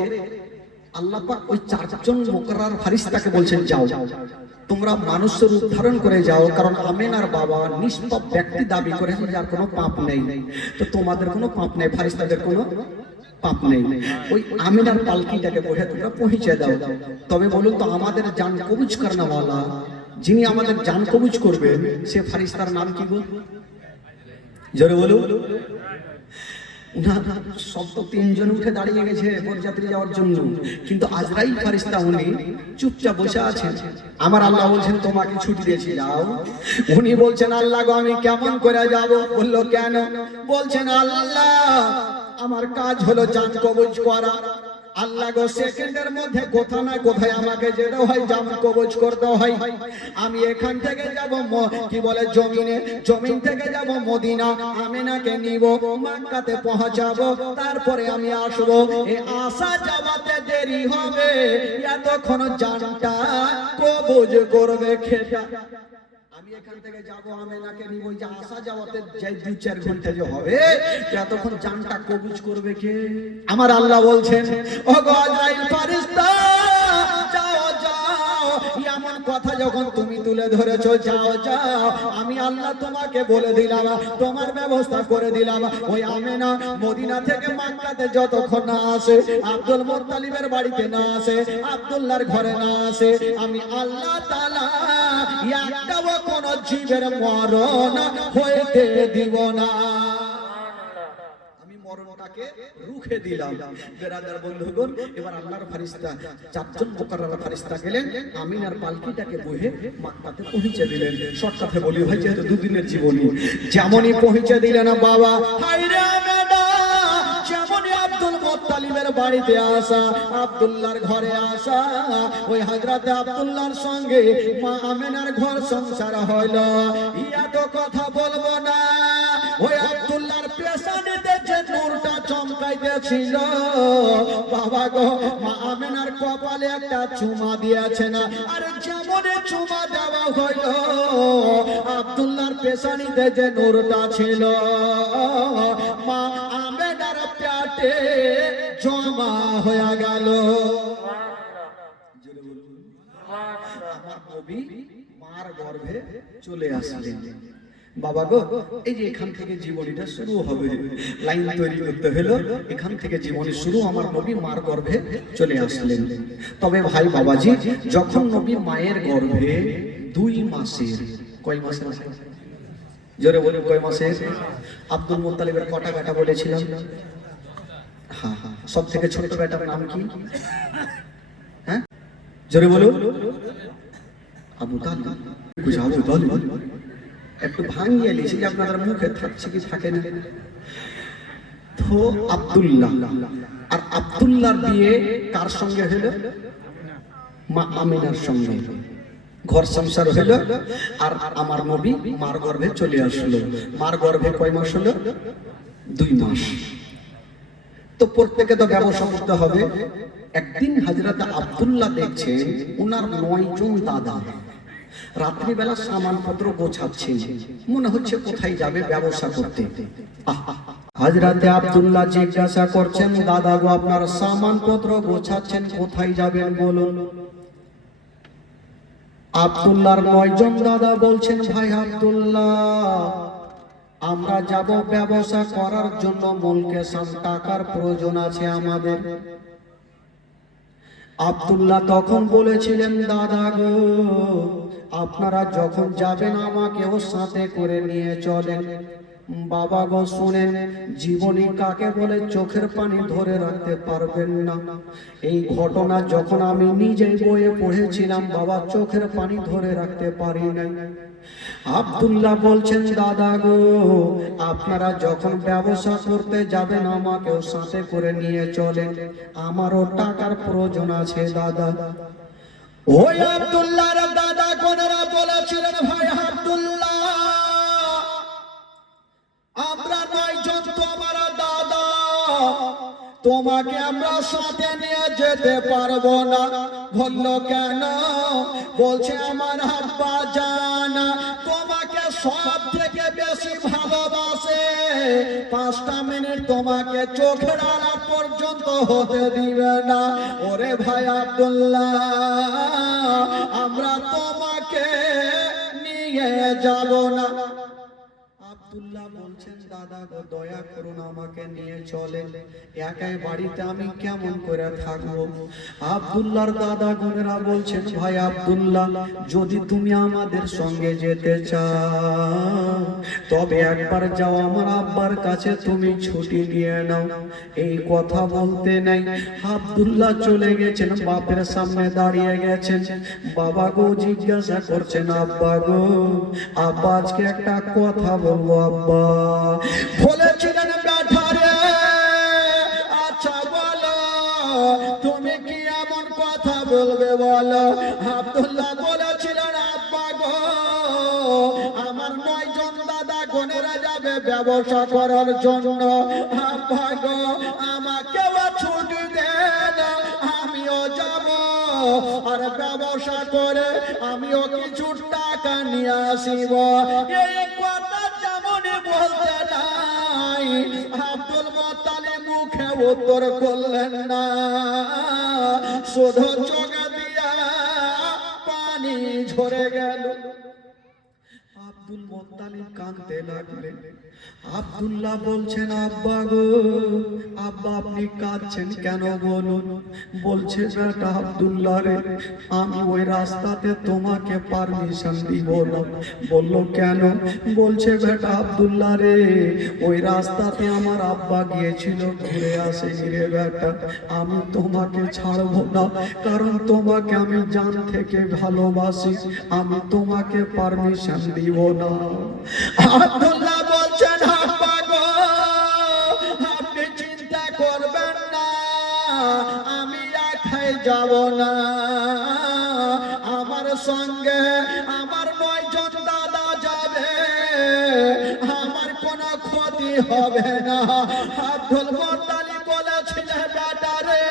আল্লাহ পাক ওই চারজন মুকাররর ফারিস্তাকে বলছেন যাও তোমরা মানুষের রূপ ধারণ করে যাও, কারণ আমিনার বাবা নিষ্পাপ ব্যক্তি দাবি করেছে যার কোনো পাপ নেই। তো তোমাদের কোনো পাপ নেই, ফারিস্তাদের কোনো পাপ নেই। ওই আমিনার পালকিটাকে বসে তোমরা পৌঁছে দাও। তবে বলুন তো আমাদের জান কবুজ করনেওয়ালা, যিনি আমাদের জান কবুজ করবে সে ফারিস্তার নাম কি গো? জোরে বলুন। সব তো তিনজন উঠে দাঁড়িয়ে গেছে বরযাত্রী যাওয়ার জন্য, কিন্তু আজরাইল ফারিস্তা উনি চুপচাপ বসে আছেন। আমার আল্লাহ বলছেন তোমাকে ছুটি দিয়েছি যাও। উনি বলছেন আল্লাহ গো আমি কেমন করে যাব? বললো কেন? বলছেন আল্লাহ আমার কাজ হলো জান কবজ করা, আল্লাহ গো সেকেন্ডের মধ্যে কোথা না কোথায় আমাকে যেতে হয়, জাম কবজ করতে হয়। আমি এখান থেকে যাব কি বলে জমিনে, জমিন থেকে যাব মদিনা, আমিনাকে নিব, মক্কাতে পৌঁছাবো, তারপরে আমি আসবো। এই আসা যাওয়াতে দেরি হবে, এতক্ষণ জানটা কবজ করবে খেটা। আমি এখান থেকে যাব, আমিনাকে নিব, যে আসা যাওয়াতে যে 2-4 ঘন্টা যে হবে, এতক্ষণ জানটা কবজ করবে কে? আমার আল্লাহ বলছেন, ও গো আজরাইল ফেরেশতা, যাও যাও, এমন কথা যখন তুমি তুলে ধরেছো, যাও যাও, আমি আল্লাহ তোমাকে বলে দিলাম, তোমার ব্যবস্থা করে দিলাম। ওই আমিনা মদিনা থেকে মক্কাতে যতক্ষণ না আসে, আব্দুল মুত্তালিবের বাড়িতে না আসে, আব্দুল্লাহর ঘরে না আসে, আমি আল্লাহ তাআলা একটাও কোন জীবের মরণ হইতে দিব না। আমি মরণটাকে রুখে দিলাম। বেরাদার বন্ধুগণ, এবার আল্লাহর ফেরেশতা 4 জন মুকাররম ফেরেশতা গেলেন, আমিনার পালকিটাকে বহে মক্কাতে পৌঁছে দিলেন। শর্টকাটে বলি ভাই, যেহেতু দুদিনের জীবনী, যেমনই পৌঁছে দিলেন বাবা, হায়রে আমিনা, যেমনই আব্দুল মুত্তালিবের বাড়িতে আসা, আব্দুল্লাহর ঘরে আসা, ওই হযরতে আব্দুল্লাহর সঙ্গে মা আমিনার ঘর সংসার হইল। এত কথা বলবো না, ওই আব্দুল্লাহর পেশানিতে যে নূরটা চমকাইতেছিল বাবা গো, মা আমিনার কপালে একটা চুমা দিয়েছেন। আর যেমনই চুমা দেওয়া হইল, আব্দুল্লাহর পেশানিতে যে নূরটা ছিল মা আমিনার পেটে জমা হয়ে গেল। আমার নবী মার গর্ভে চলে আসলেন। বাবা গো, এই যে এখান থেকে জীবনীটা শুরু হবে, লাইন তৈরি করতে হলো, এখান থেকে জীবনী শুরু। আমার নবী মার গর্ভে চলে আসলেন। তবে ভাই বাবাজি, যখন নবী মায়ের গর্ভে 2 মাসের, কয় মাসের? জোরে বলুন, কয় মাসের? আব্দুল মুত্তালিবের কটা বেটা বলেছিলাম? হ্যাঁ হ্যাঁ, সব থেকে ছোট বেটার নাম কি? হ্যাঁ, জোরে বলুন। আবু তালিব। আবু তালিব একটু ভাঙিয়ে লিখি, আপনাদের মুখে থাকছে কি থাকে না। তো আব্দুল্লাহ, আর আব্দুল্লাহর বিয়ে কার সঙ্গে হলো? মা আমিনার সঙ্গে। ঘর সংসার হলো, আর আমার নবী মার গর্ভে চলে আসলো। মার গর্ভে কয় মাস হলো? 2 মাস। তো প্রত্যেকে তো ব্যবসা করতে হবে। একদিন হযরত আব্দুল্লাহ দেখছেন ওনার 9 জন দাদা রাত্রিবেলা সামানপত্র গোছাচ্ছেন, মনে হচ্ছে কোথায় যাবে ব্যবসা করতে। হযরত আব্দুল্লাহ জিজ্ঞাসা করছেন, দাদা গো, আপনার সামানপত্র গোছাচ্ছেন, কোথায় যাবেন বলুন? আব্দুল্লাহর 9 জন দাদা বলছেন, ভাই আব্দুল্লাহ, আমরা যাব ব্যবসা করার জন্য, মুলকে সাম টাকার প্রয়োজন আছে আমাদের। আব্দুল্লাহ তখন বলেছিলেন, দাদা গো, আপনারা যখন যাবেন আমাকেও সাথে করে নিয়ে চলেন। বাবা গো শুনেন, জীবনী কাকে বলে চোখের পানি ধরে রাখতে পারবেন না। এই ঘটনা যখন আমি নিজেই বইয়ে পড়েছিলাম বাবা, চোখের পানি ধরে রাখতে পারি নাই। আব্দুল্লাহ বলছেন, দাদা গো, আপনারা যখন ব্যবসা করতে যাবেন আমাকেও সাথে করে নিয়ে চলেন, আমারও টাকার প্রয়োজন আছে দাদা। ওই আব্দুল্লাহর দাদা কোনেরা বলেছিলেন, ভাই আব্দুল্লাহ, আমরা 9 জন তোমার দাদা, তোমাকে আমরা সাথে নিয়ে যেতে পারবো না। বলল কেন? বলছে আমার আব্বা জান তোমাকে সব থেকে বেশি ভালোবাসে, 5টা মিনিট তোমাকে চোখের আড়া পর্যন্ত হতে দিবে না। ওরে ভাই আব্দুল্লাহ, আমরা তোমাকে নিয়ে যাব না। আব্দুল্লাহ বলছেন, দাদা গো, দয়া করুন, আমাকে নিয়ে চলেন, একাই বাড়িতে আমি কেমন করে থাকবো? আব্দুল্লাহর দাদা গুনেরা বলছেন, ভাই আব্দুল্লাহ, যদি তুমি আমাদের সঙ্গে যেতে চাও তবে একবার যাও, আমার আব্বার কাছে তুমি ছুটি নিয়ে নাও। এই কথা বলতে নাই আব্দুল্লাহ চলে গেছেন, বাপের সামনে দাঁড়িয়ে গেছেন। বাবা গো জিজ্ঞাসা করছেন, আব্বা গো, আব্বা আজকে একটা কথা বলবো আব্বা। বলেছিলেন, বেটা রে, আচ্ছা বলো, তুমি কি এমন কথা বলবে বলো? আব্দুল্লাহ বলেছিলেন, আব্বা গো, আমার 9 জন দাদা গোনেরা যাবে ব্যবসা করার জন্য। আব্বা গো, আমাকে ছুটি দেন, আমিও যাব, আর ব্যবসা করে আমিও কিছু টাকা নিয়ে আসিব। এই কথা যেমনই বলতে নাই, আব্দুল মুত্তালিব মুখে উত্তর করলেন না, শুধু চোখে দিয়া পানি ঝরে গেল। আব্দুল মুত্তালিব কাঁদতে লাগলেন। আব্দুল্লাহ বলছেন, আব্বা গো, আব্বা আপনি কাঁদছেন কেন বলুন? বলছে, বেটা আব্দুল্লাহ রে, আমি ওই রাস্তাতে তোমাকে পারমিশন দিব না। বলল কেন? বলছে, বেটা আব্দুল্লাহ রে, ওই রাস্তাতে আমার আব্বা গিয়েছিল, ঘুরে আসেনি রে বেটা, আমি তোমাকে ছাড়বো না, কারণ তোমাকে আমি জান থেকে ভালোবাসি, আমি তোমাকে পারমিশন দিব না। আব্দুল্লাহ বলছেন, আব্বা গো, আপনি চিন্তা করবেন না, আমি একাই যাব না, আমার সঙ্গে আমার 9 জন দাদা যাবে, আমার কোনো ক্ষতি হবে না। আব্দুল মুত্তালিব বলেছিলেন, বেটা রে,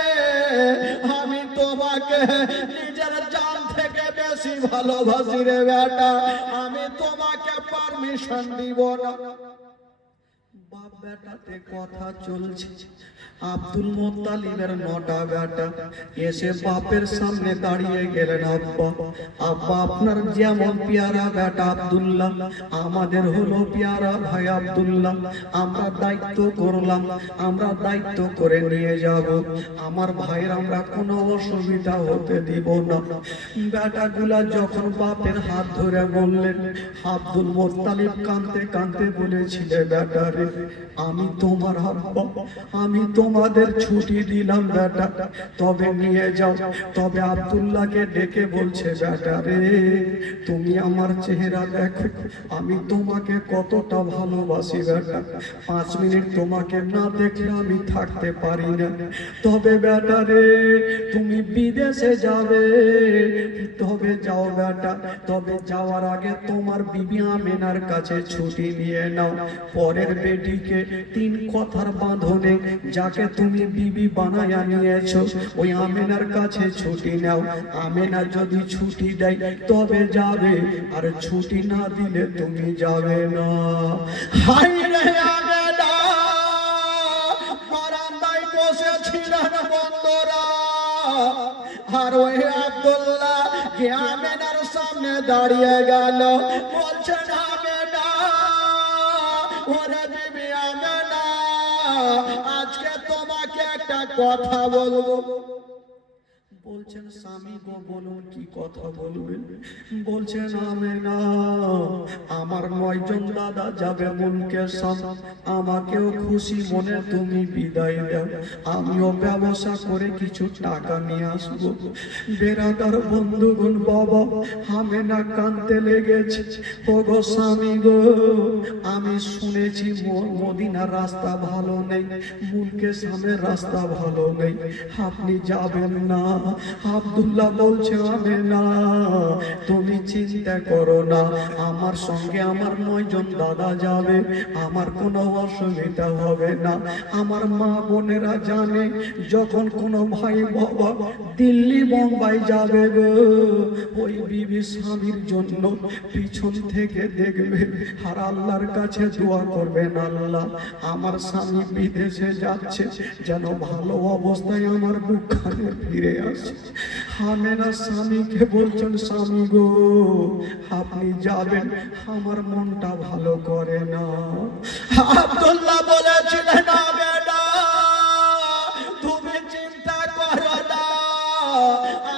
আমি তোমাকে নিজের জান থেকে বেশি ভালোবাসি রে বেটা, আমি তোমাকে পারমিশন দিব না। বাপ বেটাতে কথা চলছে। আব্দুল মুত্তালিবের 9টা বেটা এসে বাপের সামনে দাঁড়িয়ে গেলেন, আব্বা, আব্বা আপনার যেমন পেয়ারা বেটা আব্দুল্লাহ, আমাদের হলো পেয়ারা ভাই আব্দুল্লাহ, আমরা দায়িত্ব করলাম, আমরা দায়িত্ব করে নিয়ে যাব, আমার ভাইয়ের আমরা কোনো অসুবিধা হতে দিব না। বেটাগুলা যখন বাপের হাত ধরে বললেন, আব্দুল মুত্তালিব কাঁদতে কাঁদতে বলেছিলে, বেটা রে, আমি তোমার আব্বা, আমি তোমাদের ছুটি দিলাম বেটা, তবে নিয়ে যাও। তবে আব্দুল্লাহকে ডেকে বলছে, বেটা রে, তুমি আমার চেহারা দেখো, আমি তোমাকে কতটা ভালোবাসি বেটা, 5 মিনিট তোমাকে না দেখলে আমি থাকতে পারি না। তবে বেটা রে, তুমি বিদেশে যাবে, তবে যাও বেটা, তবে যাওয়ার আগে তোমার বিবি আমেনার কাছে ছুটি নিয়ে নাও। পরের বেটিকে 3 কথার বাঁধনে যাকে তুমি বিবি বানায়া নিয়েছো, ওই আমেনার কাছে ছুটি নাও। আমেনা যদি ছুটি দেয় তবে যাবে, আর ছুটি না দিলে তুমি যাবে না। হাই রে আমেনা, বারান্দায় বসেছিলেন বন্ধুরা, আর ওই আব্দুল্লাহ যে আমেনার সামনে দাঁড়িয়ে গেল, বলছেন, আমেনা, ওরে বিবি আমেনা, আজকে তোমাকে একটা কথা বলবো। বলছেন, স্বামী গো বলুন, কি কথা বলবেন? বলছেন, আমেনা, আমার 9 জন দাদা যাবে মুলকের সাথে, আমাকেও খুশি মনে তুমি বিদায় দাও, আমিও ব্যবসা করে কিছু টাকা নিয়ে আসবো। বেরাদার বন্ধুগণ, বাবা আমেনা কাঁদতে লেগেছে, ও গো স্বামী গো, আমি শুনেছি মদিনার রাস্তা ভালো নেই, মুলকের সামনে রাস্তা ভালো নেই, আপনি যাবেন না। আব্দুল্লাহ বলছে, আমেনা, তুমি চিন্তা করো না, আমার সঙ্গে আমার 9 জন দাদা যাবে, আমার কোনো অসুবিধা হবে না। আমার মা বোনেরা জানে, যখন কোনো ভাই বাবা দিল্লি বোম্বাই যাবে গো, ওই বিবি স্বামীর জন্য পিছন থেকে দেখবে, আর আল্লাহর কাছে দোয়া করবেন, আল্লাহ আমার স্বামী বিদেশে যাচ্ছে, যেন ভালো অবস্থায় আমার বুকখানে ফিরে আসে। আমেনা স্বামীকে বলছেন, স্বামী গো, আপনি যাবেন, আমার মনটা ভালো করে না। আব্দুল্লাহ বলেছিলেন, আমেনা, তুমি চিন্তা করো না,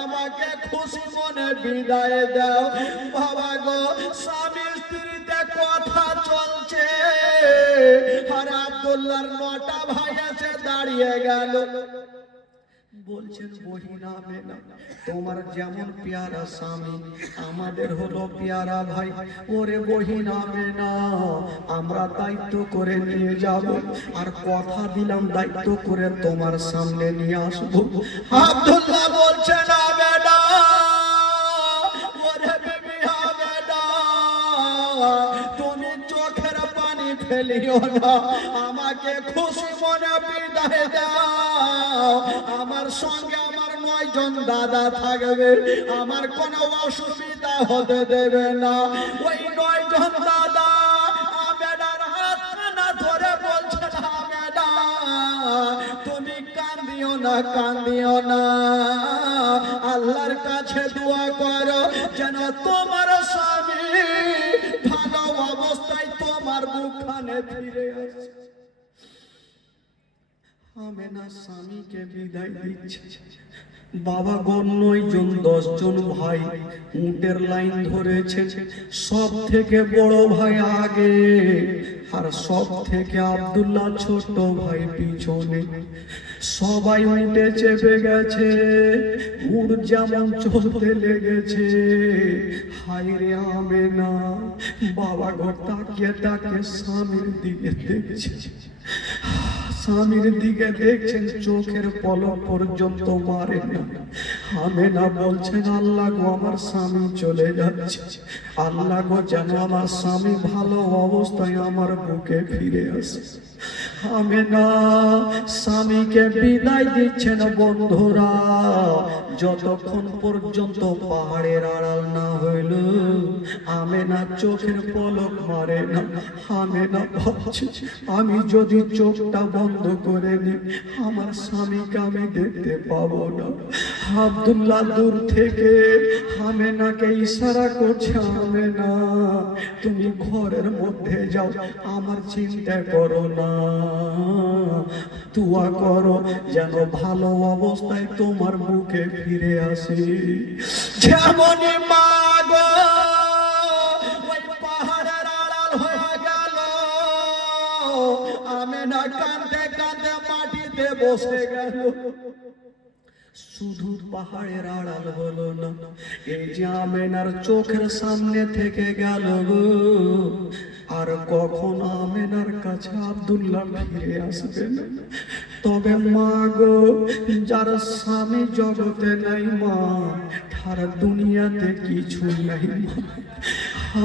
আমাকে খুশি মনে বিদায় দাও। বাবা গো, স্বামী স্ত্রীতে কথা চলছে, আর আব্দুল্লাহর 9টা ভাই এসে দাঁড়িয়ে গেল। বলছেন বহিন আমেনা, তোমার যেমন পেয়ারা স্বামী আমাদের হলো পেয়ারা ভাই। ওরে বহিন আমেনা, আমরা দায়িত্ব করে নিয়ে যাব, আর কথা দিলাম দায়িত্ব করে তোমার সামনে নিয়ে আসবো। আব্দুল্লাহ বলছেন আমেনা, ওরে বিবি আমেনা, তুমি চোখের পানি ফেলিও না, আমাকে খুশি মনে বিদায় দাও। আমার সঙ্গে আমার 9 জন দাদা থাকবে, আমার কোনো অসুবিধা হতে দেবে না। ওই 9 জন দাদা আমেনার হাতখানা ধরে বলছেন আমেনা, তুমি কান্দিও না, কান্দিও না, আল্লাহর কাছে দোয়া করো যেন তোমার স্বামী ভালো অবস্থায় তোমার মুখখানে ফিরে আসে। আমেনা স্বামীকে বিদায় দিচ্ছে। বাবা গণ 9 জন 10 জন ভাই উটের লাইন ধরেছে, সব থেকে বড় ভাই আগে, আর সব থেকে আব্দুল্লাহ ছোট ভাই পিছনে। সবাই উঠে চেপে গেছে, উট যেমন চলতে লেগেছে। হায় রে আমেনা, বাবা ঘর তাকিয়ে তাকিয়ে স্বামীর দিকে দেখছে, স্বামীর দিকে দেখছেন, চোখের পলক পর্যন্ত মারে না। আমেনা বলছেন আল্লাহ গো, আমার স্বামী চলে যাচ্ছে, আল্লাহ গো যেন আমার স্বামী ভালো অবস্থায় আমার বুকে ফিরে আসে। আমেনা স্বামীকে বিদায় দিচ্ছেন। বন্ধুরা, যতক্ষণ পর্যন্ত পাহাড়ের আড়াল না হইল আমেনা চোখের পলক মারে না। আমেনা ভাবছে, আমি যদি চোখটা বন্ধ করে দিই আমার স্বামীকে আমি দেখতে পাবো না। আব্দুল্লাহ দূর থেকে আমেনাকে ইশারা করছে, আমেনা তুমি ঘরের মধ্যে যাও, আমার চিন্তা করো না, দোয়া করো যেন ভালো অবস্থায় তোমার মুখে ফিরে আসে। যেমনই মা গো ওই পাহাড়ের আড়াল হয়ে গেল, আমেনা কাঁদতে কাঁদতে মাটিতে বসে গেল। শুধু পাহাড়ের আড়াল হলো না, এই যে আমেনার চোখের সামনে থেকে গেল গো, আর কখন আমেনার কাছে আব্দুল্লাহ ফিরে আসবে না। তবে মা গো, যার স্বামী জগতে নাই মা, তার দুনিয়াতে কিছু নাই মা।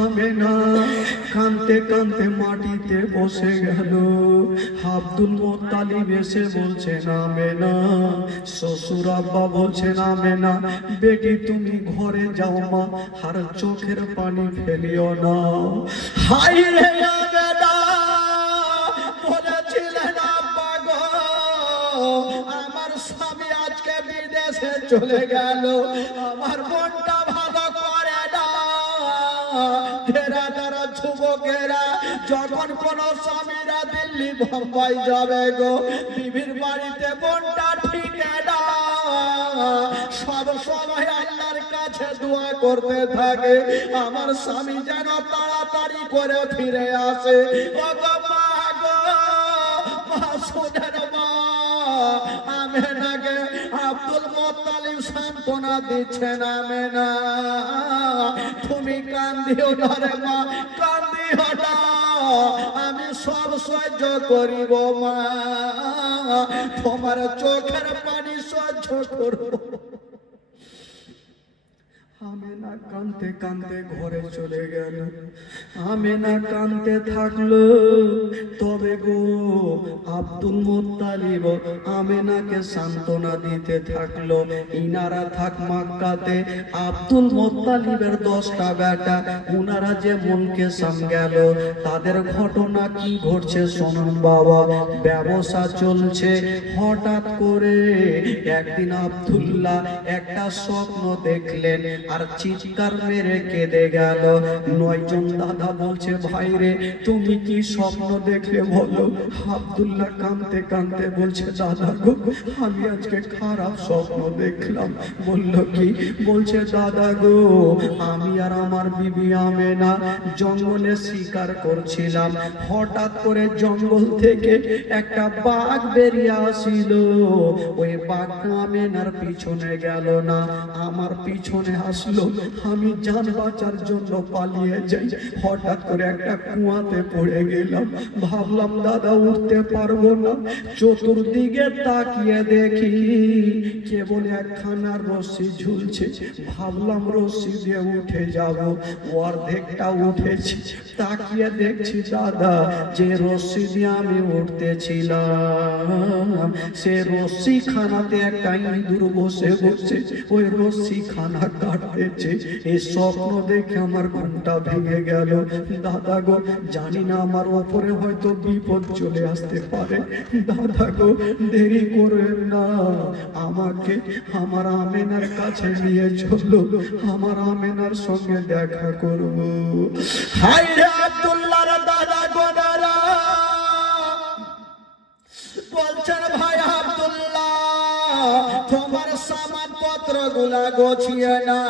আমেনা কাঁদতে কাঁদতে মাটিতে বসে গেল। আব্দুল মোত্তালিব এসে বলছেন আমেনা, শ্বশুর আব্বা বলছেন আমেনা বেটি তুমি ঘরে যাও মা, আর চোখের পানি ফেলিও না। হায় রে আমেনা, বলেছিলেন আব্বা গো আমার স্বামী আজকে বিদেশে চলে গেল, আমার মনটা ভালো করে না। যারা যুবকেরা যখন কোন স্বামীরা দিল্লি বোম্বাই যাবে গো, বিবির বাড়িতে মনটা ঠিক না, সব সময় আল্লাহর কাছে দোয়া করতে থাকে আমার স্বামী যেন তাড়াতাড়ি করে ফিরে আসে। ও গো মা গো, মা শোনেন মা, আমেনাকে আব্দুল মোত্তালিব সান্ত্বনা দিচ্ছেন, আমেনা তুমি কান্দিও না রে মা, কান্দিও না, আমি সব সহ্য করিব মা, তোমার চোখের পানি সহ্য করব। আমেনা কাঁদতে কাঁদতে ঘরে চলে গেল। আমেনা কাঁদতে থাকলো। তবে গো আব্দুল মোত্তালিব আমেনাকে সান্ত্বনা দিতে থাকলো। ইনারা থাক মক্কাতে, আব্দুল মোত্তালিবের 10টা বেটা, উনারা যে মনকে সাম গেল। তাদের ঘটনা কি ঘটছে শুনুন বাবা। ব্যবসা চলছে, হঠাৎ করে একদিন আব্দুল্লাহ একটা স্বপ্ন দেখলেন। আর চিৎকার মেরে কেঁদে গেল। 9 জন দাদা বলছে, ভাই রে তুমি কি স্বপ্ন দেখলে বলো? আব্দুল্লাহ কাঁদতে কাঁদতে বলছে, দাদা গো আমি আজকে খারাপ স্বপ্ন দেখলাম। বলল কি? বলছে, দাদা গো আমি আর আমার বিবি আমেনা জঙ্গলে শিকার করছিলাম, হঠাৎ করে জঙ্গল থেকে একটা বাঘ বেরিয়ে আসিল। ওই বাঘটা আমেনার পিছনে গেল না, আমার পিছনে আসলো। আমি জান বাঁচার জন্য পালিয়ে যাই, হঠাৎ করে একটা কুয়াতে পড়ে গেলাম। ভাবলাম দাদা উঠতে পারবো না, চতুর্দিকে তাকিয়ে দেখি কেবল একখানা রশ্মি ঝুলছে। ভাবলাম রশ্মি দিয়ে উঠে যাব, অর্ধেকটা উঠেছি। তাকিয়ে দেখছি দাদা যে রশ্মি দিয়ে আমি উঠতেছিলাম, সে রশ্মি খানাতে একটা ইঁদুর বসে বসে ওই রশ্মি খানা কাটতেছে। এই স্বপ্ন দেখে আমার ঘুমটা ভেঙে গেল। দাদা গো জানি না আমার ওপরে হয়তো বিপদ চলে আসতে পারে। দাদা গো দেরি করেন না, আমাকে আমার আমেনার কাছে নিয়ে চলো, আমার আমেনার সঙ্গে দেখা করব। হায় রে আব্দুল্লাহর দাদা গো দাদা বলছেন, ভাই আব্দুল্লাহ তোমার সামান পত্র গুলা গোছিয়ে না,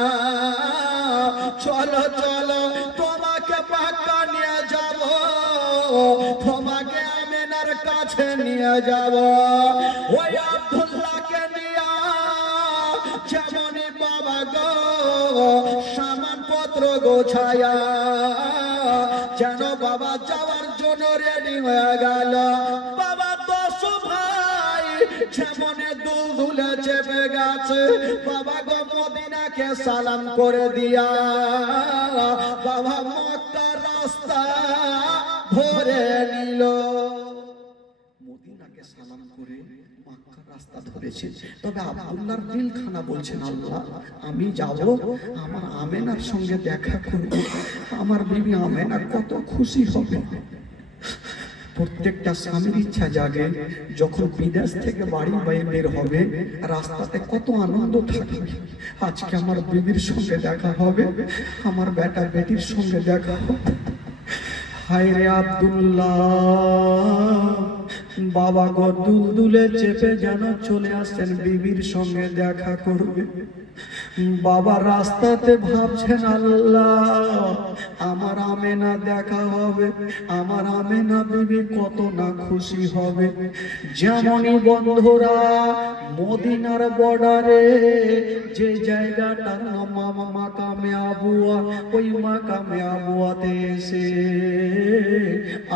চলো চলো তোমাকে পাক্কা নিয়ে যাব, তোমাকে আমেনার কাছে নিয়ে যাব। ওই আব্দুল্লাহকে নিয়ে যেমনই বাবা গো সামান পত্র গোছায়া যেন বাবা যাওয়ার জন্য রেডি হয়ে গেল। বাবা 10 ভাই যেমনে দুলদুলে চেপে গেছে, বাবা গো মদিনাকে সালাম করে দিয়া বাবা মক্কার রাস্তা ধরে নিল। মদিনাকে সালাম করে মক্কার রাস্তা ধরেছে। তবে আব্দুল্লাহর দিলখানা বলছেন, আল্লাহ আমি যাব, আমার আমেনার সঙ্গে দেখা করব, আমার বিবি আমেনা কত খুশি হবে। প্রত্যেকটা স্বামীর ইচ্ছা জাগে যখন বিদেশ থেকে বাড়ি বাইরে বের হবে, রাস্তাতে কত আনন্দ থাকে। আজকে আমার বিবির সঙ্গে দেখা হবে, আমার বেটা বেটির সঙ্গে দেখা হবে। হায় রে আব্দুল্লাহ বাবা গো দুলদুলে চেপে যেন চলে আসেন বিবির সঙ্গে দেখা করবে। বাবা রাস্তাতে ভাবছেন, আল্লাহ আমার আমেনা দেখা হবে, আমার আমেনা বিবি কত না খুশি হবে। যেমনই বন্ধুরা মদিনার বর্ডারে যে জায়গাটার নাম মাকামে আবুয়া, ওই মাকামে আবুয়াতে এসে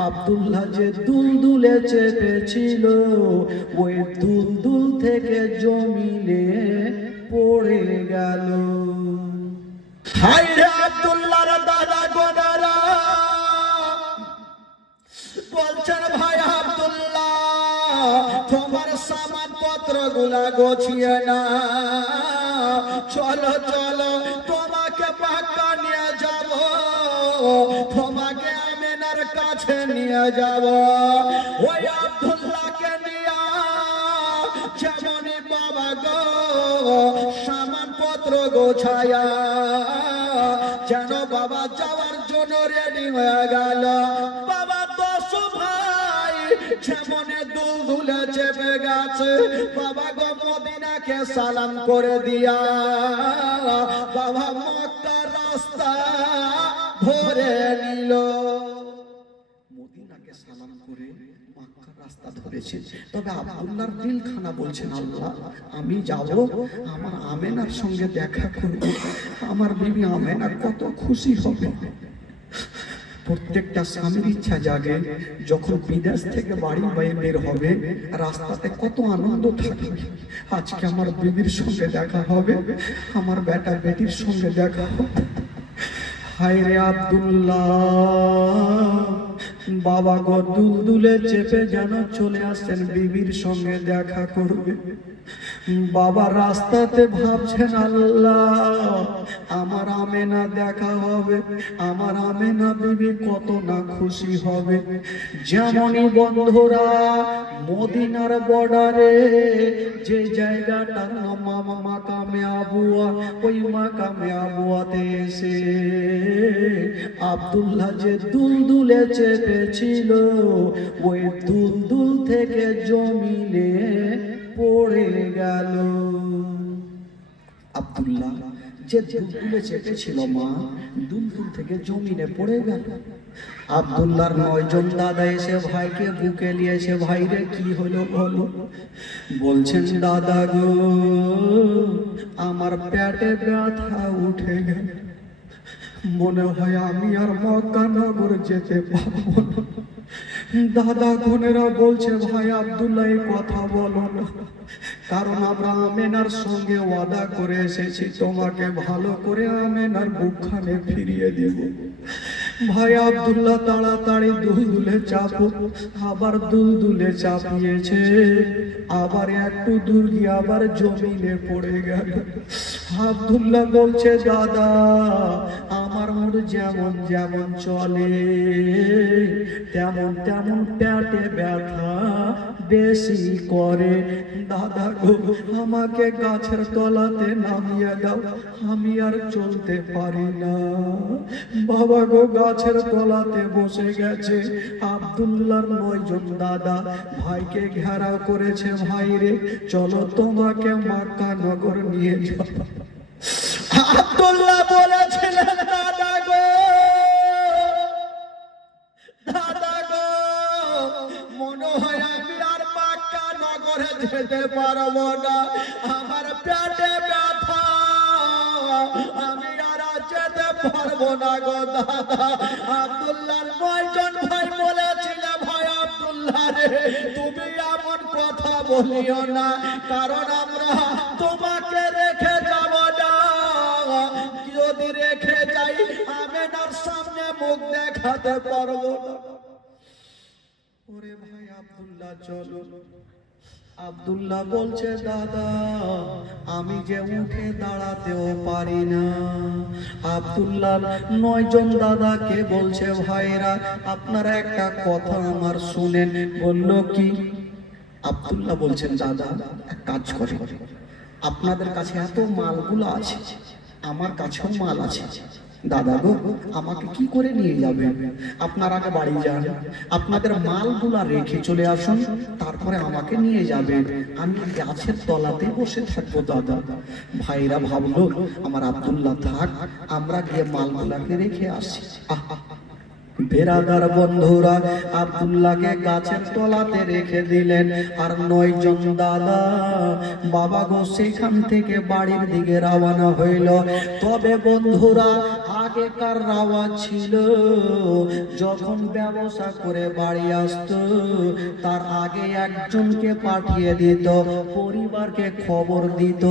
আব্দুল্লাহ যে দুলদুলে চেপেছিল, ওই দুলদুল থেকে জমিনে পড়ে গেল। হায় রে আব্দুল্লাহর দাদা গো দাদা বলছেন, ভাই আব্দুল্লাহ তোমার সামান পত্র গুলা গোছিয়ে না, চলো চলো তোমাকে পাক্কা নিয়ে যাব, তোমাকে আমেনার কাছে নিয়ে যাব। ওই আব্দুল্লাহকে নিয়ে যেমনই বাবা গো সামান পত্র গোছায়া যেন বাবা যাওয়ার জন্য রেডি হয়ে গেল। বাবা 10 ভাই যেমনে দুলদুলে চেপে গেছে, বাবা গো মদিনাকে সালাম করে দিয়া বাবা মক্কার রাস্তা ধরে নিল। মদিনাকে সালাম করে মক্কার রাস্তা ধরেছে। তবে আব্দুল্লাহর দিলখানা বলছেন, আল্লাহ আমি যাব, আমার আমেনার সঙ্গে দেখা করব, আমার বিবি আমেনা কত খুশি হবে। প্রত্যেকটা স্বামীর ইচ্ছা জাগে যখন বিদেশ থেকে বাড়ি বাইরে বের হবে, রাস্তাতে কত আনন্দ থাকে। আজকে আমার বিবির সঙ্গে দেখা হবে, আমার বেটা বেটির সঙ্গে দেখা হবে। হায় রে আব্দুল্লাহ বাবা গো দুলদুলে চেপে যেন চলে আসছেন বিবির সঙ্গে দেখা করবে। বাবা রাস্তাতে ভাবছেন আল্লাহ আমার আমেনা দেখা হবে, আমার আমেনা বিবি কত না খুশি হবে। যেমনই বন্ধুরা মদিনার বর্ডারে যে জায়গাটার নাম মাকামে আবুয়া, ওই মাকামে আবুয়াতে এসে আব্দুল্লাহ যে দুলদুলে চেপেছিল ওই দুলদুল থেকে জমিনে পড়ে গেল। আব্দুল্লাহ যে দুলদুলে চেপেছিল মা, দুলদুল থেকে জমিনে পড়ে গেল। আব্দুল্লাহর 9 জন দাদা এসে ভাইকে বুকে নিয়েছে, ভাই রে কি হলো বলো। বলছেন দাদা গো আমার পেটে ব্যথা উঠে গেল, মনে হয় আমি আর মক্কা নগর যেতে পারবো না। দাদা বোনেরা বলছে ভাই আব্দুল্লাহ এই কথা বলো না, কারণ আমরা আমেনার সঙ্গে ওয়াদা করে এসেছি তোমাকে ভালো করে আমেনার বুকখানে ফিরিয়ে দেব। ভাই আব্দুল্লাহ তাড়াতাড়ি দুলদুলে চাপো, আবার দুলদুলে চাপিয়েছে, আবার একটু দূর গিয়ে আবার জমিনে পড়ে গেল। আব্দুল্লাহ বলছে দাদা আমার মুড যেমন যেমন চলে তেমন তেমন পেটে ব্যথা বেশি করে। দাদা গো আমাকে গাছের তলাতে নামিয়ে দাও, আমি আর চলতে পারি না। বাবা গো গাছের তলাতে বসে গেছে। আব্দুল্লাহর 9 জন দাদা ভাইকে ঘেরাও করেছে, ভাই রে চলো তোমাকে মক্কা নগর নিয়ে যাও। আব্দুল্লাহ বলেছিলেন দাদা গো, দাদা গো মনে হয় আমি আর মক্কা নগরে যেতে পারবো না, আমার পেটে ব্যথা, আমি আর যেতে পারবো না গো দাদা। আব্দুল্লাহর 9 জন ভাই বলেছিল ভাই আব্দুল্লাহ রে তুমি এমন কথা বলিও না, কারণ আমরা তোমাকে রেখে যাব না, যদি রেখে যাই আমেনার সামনে মুখ দেখাতে পারবো না। ওরে ভাই আব্দুল্লাহ চলো। আব্দুল্লাহ বলছে দাদা আমি যে উঠে দাঁড়াতেও পারি না। আব্দুল্লাহ 9 জন দাদাকে বলছে ভাইরা আপনারা একটা কথা আমার শুনেন। বলল কি? আব্দুল্লাহ বলছেন দাদা এক কাজ করে, আপনাদের কাছে এত মালগুলো আছে, আমার কাছেও মাল আছে, দাদা গো আমাকে কি করে নিয়ে যাবেন? আপনারা আগে বাড়ি যান, আপনাদের মালগুলা রেখে চলে আসুন, তারপরে আমাকে নিয়ে যাবেন, আমি গাছের তলাতে বসে থাকবো দাদা। ভাইরা ভাবলো আমার আব্দুল্লাহ থাক, আমরা গিয়ে মালগুলাকে রেখে আসি। বেরাদার বন্ধুরা আব্দুল্লাহকে গাছের তলাতে রেখে দিলেন, আর 9 জন দাদা বাবা গো সেখান থেকে বাড়ির দিকে রওনা হইল। তবে বন্ধুরা আগেকার রাওয়াজ ছিল যখন ব্যবসা করে বাড়ি আসতো তার আগে একজনকে পাঠিয়ে দিত, পরিবারকে খবর দিত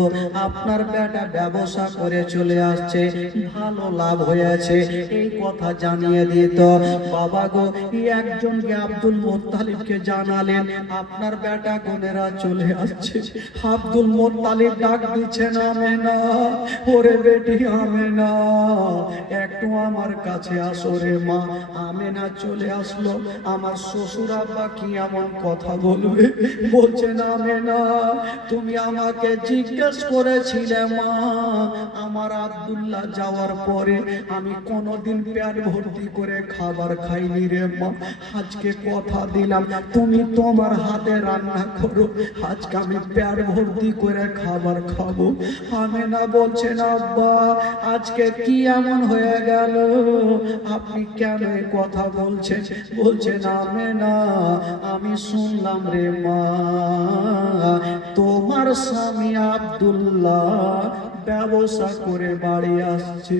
আপনার বেটা ব্যবসা করে চলে আসছে, ভালো লাভ হয়েছে, এই কথা জানিয়ে দিত। বাবা গো একজনকে আব্দুল মুত্তালিবকে জানালেন আপনার বেটা বোনেরা চলে আসছে। আব্দুল মুত্তালিব ডাক দিচ্ছেন আমেনা, ওরে বেটি আমেনা একটু আমার কাছে আসো রে মা। আমেনা চলে আসলো। আমার শ্বশুর আব্বা কি এমন কথা বলবে? বলছেন আমেনা তুমি আমাকে জিজ্ঞেস করেছিলে মা, আমার আব্দুল্লাহ যাওয়ার পরে আমি কোনোদিন পেট ভর্তি করে খাবার খাইনি রে মা, আজকে কথা দিলাম তুমি তোমার হাতে রান্না করো, আজকে আমি পেট ভর্তি করে খাবার খাবো। আমেনা বলছেন আব্বা আজকে কি এমন হয়ে গেল, আপনি কেন এই কথা বলছেন? বলছেন আমেনা আমি শুনলাম রে মা তোমার তোমার স্বামী আব্দুল্লাহ ব্যবসা করে বাড়ি আসছে।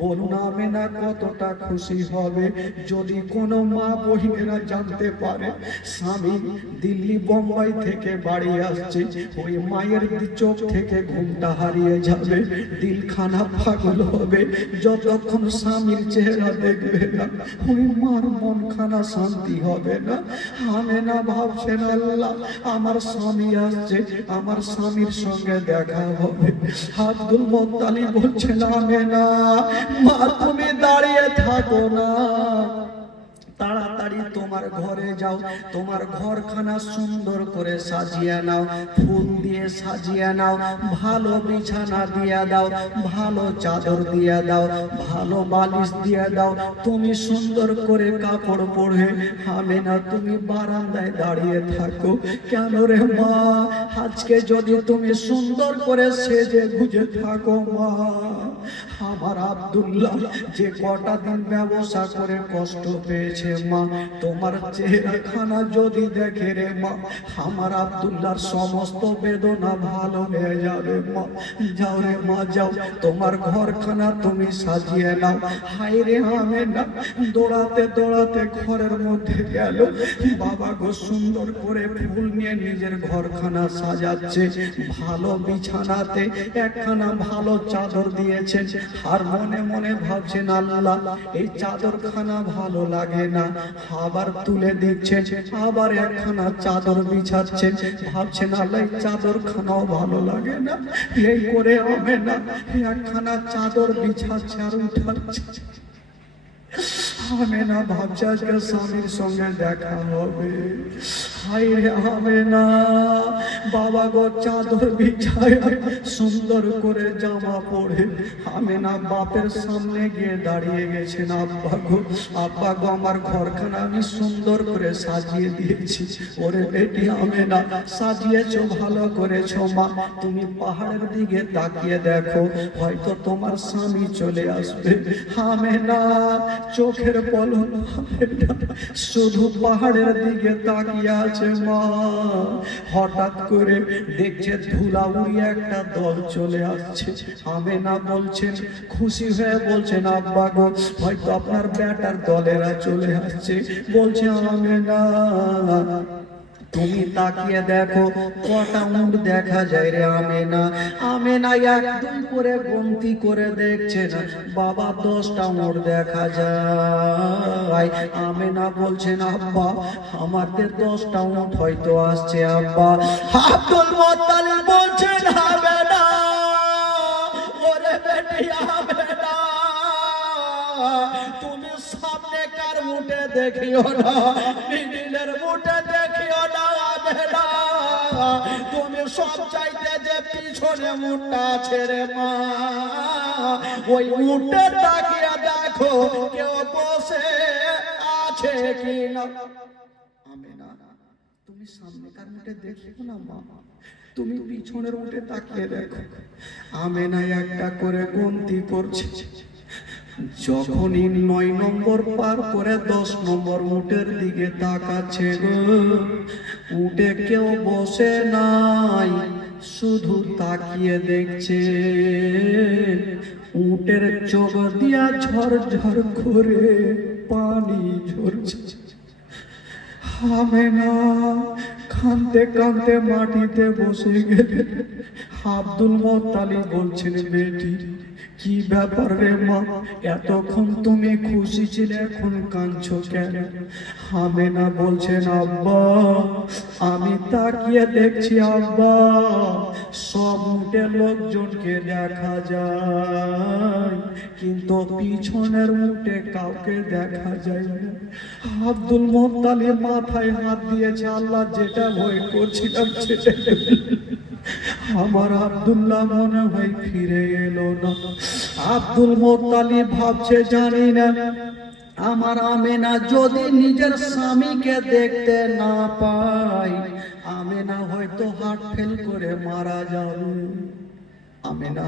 বলুন আমেনা কতটা খুশি হবে যদি কোনো মা বহিনেরা জানতে পারে স্বামী দিল্লি বোম্বাই থেকে বাড়ি আসছে। ওই মায়ের চোখ থেকে ঘুমটা হারিয়ে যাবে, দিলখানা পাগল হবে, যতক্ষণ স্বামীর চেহারা দেখবে না ওই মার মনখানা শান্তি হবে না। আমেনা ভাবছেন আল্লাহ আমার স্বামী আসছে, আমার স্বামীর সঙ্গে দেখা হবে। আব্দুল মুত্তালিব বলছেন আমেনা মা তুমি দাঁড়িয়ে থাকো না, তাড়াতাড়ি তোমার ঘরে যাও, তোমার ঘরখানা সুন্দর করে সাজিয়ে নাও, ফুল দিয়ে সাজিয়ে নাও, ভালো বিছানা দিয়ে দাও, ভালো চাদর দিয়ে দাও, ভালো বালিশ দিয়ে দাও, তুমি সুন্দর করে কাপড় পরে আমেনা তুমি বারান্দায় দাঁড়িয়ে থাকো। কেন রে মা, আজকে যদি তুমি সুন্দর করে সেজে গুজে থাকো মা, আমার আব্দুল্লাহ যে কটা দিন ব্যবসা করে কষ্ট পেয়েছে মা, তোমার চেহারাখানা যদি দেখে রে মা, আমার আব্দুল্লাহর সমস্ত বেদনা ভালো হয়ে যাবে মা। যাও রে মা যাও, তোমার ঘরখানা তুমি সাজিয়ে নাও। হায় রে আমেনা দৌড়াতে দৌড়াতে ঘরের মধ্যে গেল, বাবা গো সুন্দর করে ফুল নিয়ে নিজের ঘরখানা সাজাচ্ছে, ভালো বিছানাতে একখানা ভালো চাদর দিয়েছে। আর মনে মনে ভাবছেন আল্লাহ এই চাদরখানা ভালো লাগে না, আবার তুলে দিচ্ছেন, আবার একখানা চাদর বিছাচ্ছেন, ভাবছেন আল্লাহ এই চাদরখানাও ভালো লাগে না। এই করে আমেনা একখানা চাদর বিছাচ্ছে আর উঠাচ্ছে। আমেনা ভাবছে আজকে স্বামীর সঙ্গে দেখা হবে। হায় রে আমেনা, বাবা গো চাদর বিছায় সুন্দর করে জামা পরে আমেনা বাপের সামনে গিয়ে দাঁড়িয়ে গেছেন। আব্বা গো, আব্বা গো আমার ঘরখানা আমি সুন্দর করে সাজিয়ে দিয়েছি। ওরে বেটি আমেনা সাজিয়েছো ভালো করেছো মা, তুমি পাহাড়ের দিকে তাকিয়ে দেখো হয়তো তোমার স্বামী চলে আসবে। আমেনা চোখের পলক শুধু পাহাড়ের দিকে তাকিয়ে আছে মা। হঠাৎ করে দেখছে ধুলা উড়িয়ে একটা দল চলে আসছে। আমেনা বলছেন খুশি হয়ে বলছেন আব্বা গো হয়তো আপনার বেটার দলেরা চলে আসছে। বলছে আমেনা তুমি তাকিয়ে দেখো কটা উট দেখা যায় রে আমেনা। আমেনা এক দুই করে গন্তি করে দেখছে না, বাবা 10টা উট দেখা যায়। আমেনা বলছেন আব্বা আমাদের 10টা উট হয়তো আসছে আব্বা। আব্দুল মুত্তালিব বলছেন আমেনা ওরে বেটি আমেনা তুমি সামনে কার উঠে দেখিও না, মিডিলের উঠে দেখিও না আমেনা, তুমি সব চাইতে যে পিছনে উঠটা আছে রে মা, ওই উঠে তাকিয়ে দেখো কেউ বসে আছে কি না। আমেনা তুমি সামনেকার উঠে দেখিও না মা, তুমি পিছনের উঠে তাকিয়ে দেখো। আমেনা একটা করে গন্তি করছে, যখনই 9 নম্বর পার করে 10 নম্বর উটের দিকে তাকাচ্ছে গো, উটে কেউ বসে নাই, শুধু তাকিয়ে দেখছে। উটের চোখ দিয়া ঝরঝর করে পানি ঝরছে। আমেনা কাঁদতে কাঁদতে মাটিতে বসে গেলে। আব্দুল মুত্তালিব বলছেন বেটি কি ব্যাপার রে মা, এতক্ষণ তুমি খুশি ছিলে এখন কাঁদছো কেন? আমেনা বলছেন আব্বা আমি তাকিয়ে দেখছি আব্বা সব উটের লোকজনকে দেখা যায় কিন্তু পিছনের উটে কাউকে দেখা যায় না। আব্দুল মুত্তালিব মাথায় হাত দিয়েছে, আল্লাহ যেটা ভয় করছিলাম সেটা আমার আব্দুল্লাহ মনে হয় ফিরে এলো না। আব্দুল মুত্তালিব ভাবছে জানি না আমার আমেনা যদি নিজের স্বামীকে দেখতে না পাই আমেনা হয়তো হার্ট ফেল করে মারা যাবে। আমেনা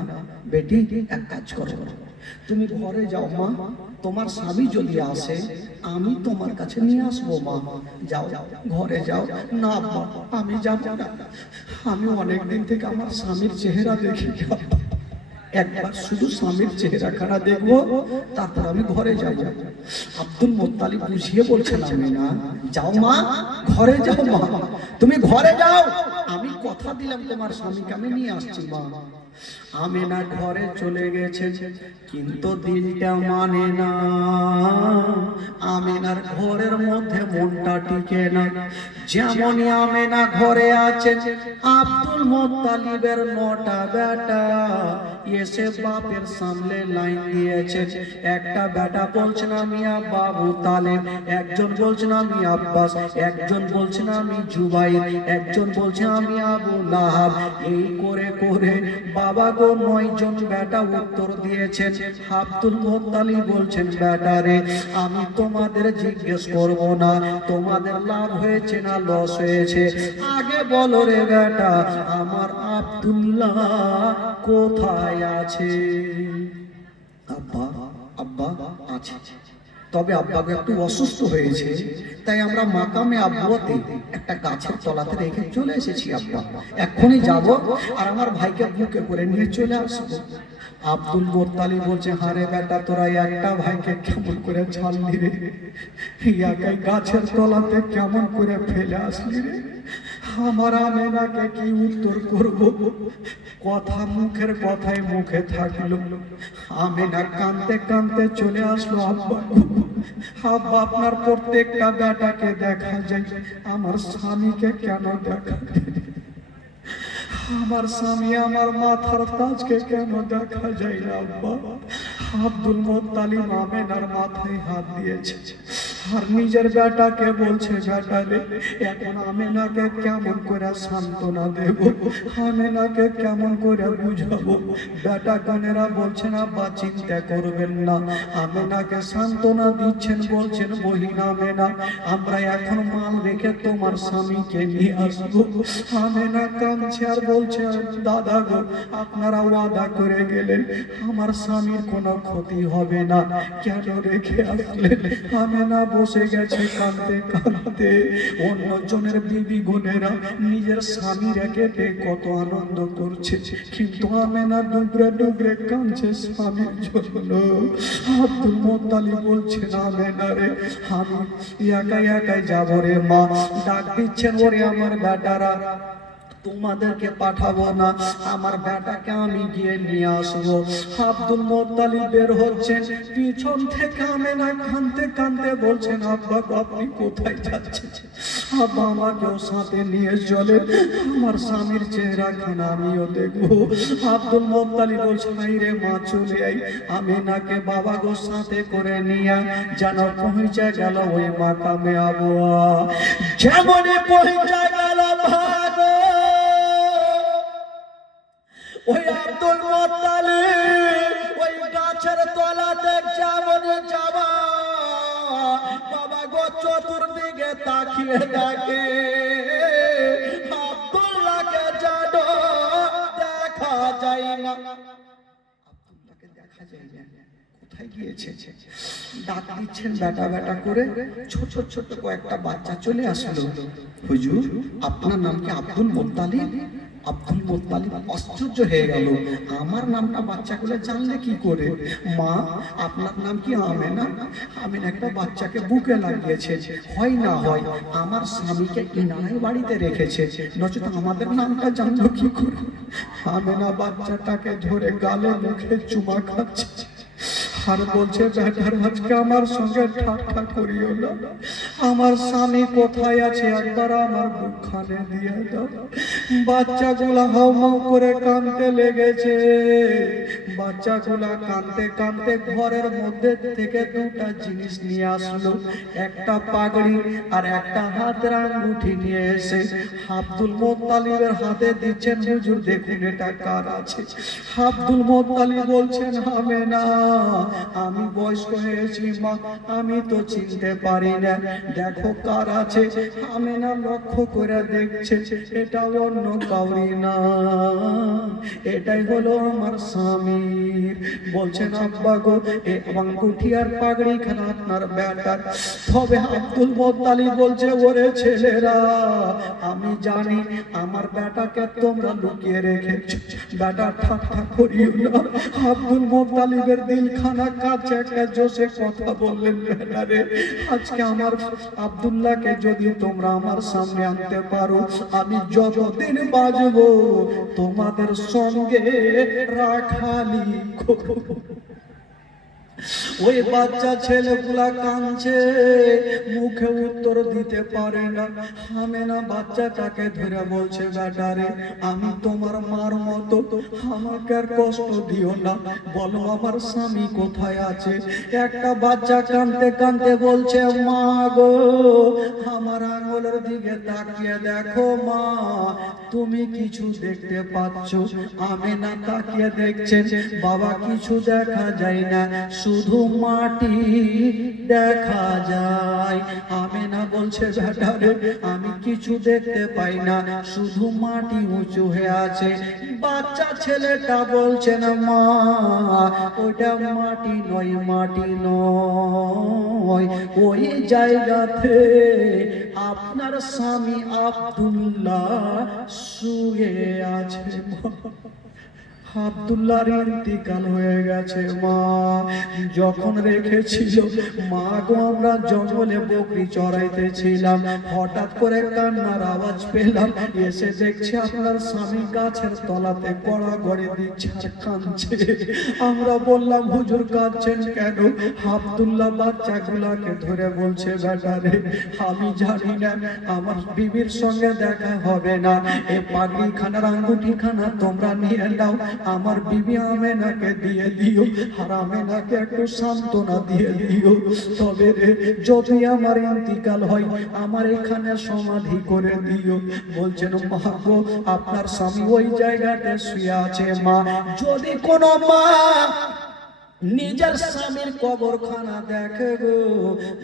বেটি এক কাজ করো, তুমি ঘরে যাও মা, তোমার স্বামী যদি আসে আমি তোমার কাছে নিয়ে আসবো মা। যাও ঘরে যাও। না আব্বা, আমি যাব না, আমি অনেকদিন থেকে আমার স্বামীর চেহারা দেখি, একবার শুধু স্বামীর চেহারাখানা দেখবো, তারপর আমি ঘরে যাব। আব্দুল মোত্তালিব বুঝিয়ে বলছেন আমি না, যাও মা, ঘরে যাও মা, তুমি ঘরে যাও, আমি কথা দিলাম তোমার স্বামীকে আমি নিয়ে আসছি মা। আমেনা ঘরে চলে গেছে, কিন্তু দিলটা মানে না। আমেনার ঘরের মধ্যে মনটা টিকে না। যেমনই আমেনা ঘরে আছে, আব্দুল মোত্তালিবের 9টা বেটা এসে বাপের সামনে লাইন দিয়েছে। একটা বেটা বলছেন আমি আবু তালেব, একজন বলছেন আমি আব্বাস, একজন বলছেন আমি জুবাইর, একজন বলছে আমি আবু লাহাব। এই করে করে বাবা গো 9 জন বেটা উত্তর দিয়েছেন। আব্দুল মোত্তালিব বলছেন, বেটা রে, আমি তোমাদের জিজ্ঞেস করব না তোমাদের লাভ হয়েছে না লস হয়েছে, আগে বলো রে বেটা, আমার আব্দুল্লাহ কোথায় আছে? আব্বা, আব্বা আছে, তবে আব্বাকে একটু অসুস্থ হয়েছে, তাই আমরা মাকামে আব্বুতে একটা গাছের তলাতে রেখে চলে এসেছি আব্বা। এখনই যাব আর আমার ভাইকে বুকে করে নিয়ে চলে আসবো। আব্দুল মোত্তালিব বলছে, হারে বেটা, তোরা একটা ভাইকে কেমন করে ছাড়লি রে, একাই গাছের তলাতে কেমন করে ফেলে আসলি রে? আমার আমেনাকে কি উত্তর করব? কথা মুখের কথাই মুখে থাকলো। আমেনা কাঁদতে কাঁদতে চলে আসলো, আব্বা, আব্বা আপনার প্রত্যেকটা বেটাকে দেখা যায়, আমার স্বামীকে কেন দেখা যায়? আমার স্বামী আমার মাথার তাজকে কেন দেখা যায় না আব্বা? আব্দুল মোত্তালিব আমেনার মাথায় হাত দিয়েছে আর নিজের বেটাকে বলছে, বেটা রে, এখন আমেনাকে কেমন করে সান্ত্বনা দেব, আমেনাকে কেমন করে বুঝাবো? বেটা কানেরা বলছেন, আব্বা চিন্তা করবেন না, আমেনাকে সান্ত্বনা দিচ্ছেন, বলছেন, বহিন আমেনা, আমরা এখন মাল রেখে তোমার স্বামীকে নিয়ে আসবো। আমেনা কাঁদছে আর বলছে, দাদা গো, আপনারা ওয়াদা করে গেলেন আমার স্বামীর কোনো ক্ষতি হবে না, কেন রেখে আসলেন? আমেনা বসে গেছে কাঁদতে কাঁদতে। অন্যজনের বিবি বোনেরা নিজের স্বামী রেখে কত আনন্দ করছে, কিন্তু আমেনা ডুবরে ডুবরে কাঁদছে স্বামীর জন্য। আব্দুল মোত্তালিব বলছে, আমেনা রে, আমি একাই একাই যাবো রে মা। ডাক দিচ্ছেন, ওরে আমার বেটারা, তোমাদেরকে পাঠাবো না, আমার বেটাকে আমি গিয়ে নিয়ে আসবো। আব্দুল মোত্তালিব বের হচ্ছেন, পিছন থেকে আমেনা কাঁদতে কাঁদতে বলছেন, আব্বা আপনি কোথায় যাচ্ছেন? আব্বা আমাকেও সাথে নিয়ে চলে, আমার স্বামীর চেহারাখানা আমিও দেখবো। আব্দুল মোত্তালিব বলছেন, নাই রে মা, চলে আই, আমেনাকে বাবা গো সাথে করে নিয়ে যেন পৌঁছে গেল ওই মাকামে আবুয়া। যেমনই পৌঁছে গেল ভাগো ওই আব্দুল মোত্তালিব ওই গাছের তলাতে যেমনই যাবা, বাবা গো চতুর্দিকে তাকিয়ে দেখে আব্দুল্লাহকে যেন দেখা যায় না। আব্দুল্লাহকে দেখা যায় না, কোথায় গিয়েছে? ডাক দিচ্ছেন বেটা বেটা করে, ছোট ছোট কয়েকটা বাচ্চা চলে আসলো। হুজুর, আপনার নাম কি আব্দুল মোত্তালিব? আব্দুল মোত্তালিব আশ্চর্য হয়ে গেল, আমার নামটা বাচ্চাগুলো জানলে কি করে? মা, আপনার নাম কি আমেনা? আমেনা একটা বাচ্চাকে বুকে লাগিয়েছে, হয় না হয় আমার স্বামীকে ইনারাই বাড়িতে রেখেছে, নচেত আমাদের নামটা জানলো কি করে? আমেনা বাচ্চাটাকে ধরে গালে মুখে চুমা খাচ্ছে আর বলছে, বেটার আজকে আমার সঙ্গে ঠাট্টা করিও না, আমার স্বামী কোথায় আছে একবার আমার বুকখানে দিয়ে দাও। বাচ্চাগুলা হাউমাউ করে কাঁদতে লেগেছে। বাচ্চাগুলা কাঁদতে কাঁদতে ঘরের মধ্যে থেকে 2টা জিনিস নিয়ে আসলো, একটা পাগড়ি আর একটা হাতের আঙ্গুঠি নিয়ে এসে আব্দুল মোত্তালিবের হাতে দিচ্ছেন। হুজুর দেখুন এটা কার আছে? আব্দুল মোত্তালিব বলছেন, আমেনা, আমি বয়স্ক হয়েছি মা, আমি তো চিনতে পারি না, দেখো কার আছে। আমেনা লক্ষ্য করে দেখছে, এটা অন্য কাউরি না, এটাই হলো আমার স্বামীর। বলছেন আব্বা গো, এ আঙ্গুঠি আর পাগড়ি খানা আপনার বেটার। তবে আব্দুল মোত্তালিব বলছে, ওরে ছেলেরা, আমি জানি আমার বেটাকে তোমরা লুকিয়ে রেখেছ, বেটা ঠাট্টা করিও না। আব্দুল মোত্তালিবের দিলখানা কাছে একটা জোশে কথা বললেন, বেটারে আজকে আমার আব্দুল্লাহকে যদি তোমরা আমার সামনে আনতে পারো, আমি যতদিন বাঁচবো তোমাদের সঙ্গে রাখালি করব। ওই বাচ্চা ছেলেগুলা কাঁদছে, মুখে উত্তর দিতে পারে না। আমেনা বাচ্চাটাকে ধরে বলছে, বেটারে আমি তোমার মার মতো, আমাকে আর কষ্ট দিও না, বলো আমার স্বামী কোথায় আছে। একটা বাচ্চা কাঁদতে কাঁদতে বলছে, মা গো, আমার আঙুলের দিকে তাকিয়ে দেখো মা, তুমি কিছু দেখতে পাচ্ছ? আমেনা তাকিয়ে দেখছেন, বাবা কিছু দেখা যায় না, শুধু মাটি দেখা যায়। আমেনা বলছে, বেটারে আমি কিছু দেখতে পাই না, শুধু মাটি উঁচু হয়ে আছে। বাচ্চা ছেলেটা বলছে, না মা, ওটা মাটি নয়, মাটি নয়, ওই জায়গাতে আপনার স্বামী আব্দুল্লাহ শুয়ে আছে। আব্দুল্লাহর ইন্তিকাল হয়ে গেছে মা। যখন রেখেছিল মা গো, আমরা জঙ্গলে বকরি চড়াইতেছিলাম, হঠাৎ করে কান্নার আওয়াজ পেলাম, এসে দেখছি আপনার স্বামী গাছের তলাতে গড়াগড়ি দিচ্ছে আর কাঁদছে। আমরা বললাম, হুজুর কাঁদছেন কেন? আব্দুল্লাহ বাচ্চাগুলাকে ধরে বলছে, বেটারে আমি জানি না আমার বিবির সঙ্গে দেখা হবে না, এই পাগড়ি খানার আঙ্গুঠি খানা তোমরা নিয়ে নাও, আমার বিবি আমেনাকে দিয়ে দিও, আর আমেনাকে একটু সান্ত্বনা দিয়ে দিও। তবে রে যদি আমার ইন্তিকাল হয়, আমার এখানে সমাধি করে দিও। বলছেন, মা গো, আপনার স্বামী ওই জায়গাতে শুয়ে আছে মা। যদি কোনো মা নিজের স্বামীর কবরখানা দেখে গো,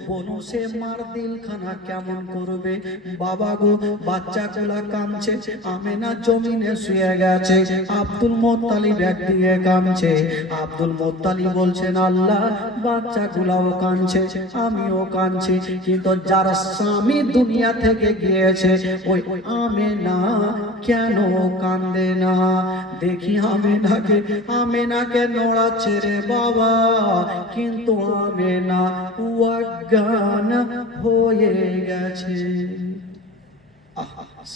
বলো সে মার দিলখানা কেমন করবে? বাবা গো, বাচ্চাগুলা কাঁদছে, আমেনা জমিনে শুয়ে গেছে, আব্দুল মোত্তালিব একদিকে কাঁদছে। আব্দুল মোত্তালিব বলছেন, আল্লাহ বাচ্চাগুলাও কাঁদছে, আমিও কাঁদছি, কিন্তু যার স্বামী দুনিয়া থেকে গিয়েছে ওই আমেনা কেন কাঁদে না? দেখি আমেনাকে নড়াচ্ছে রে বাবা, কিন্তু আমেনা অজ্ঞান হয়ে গেছে।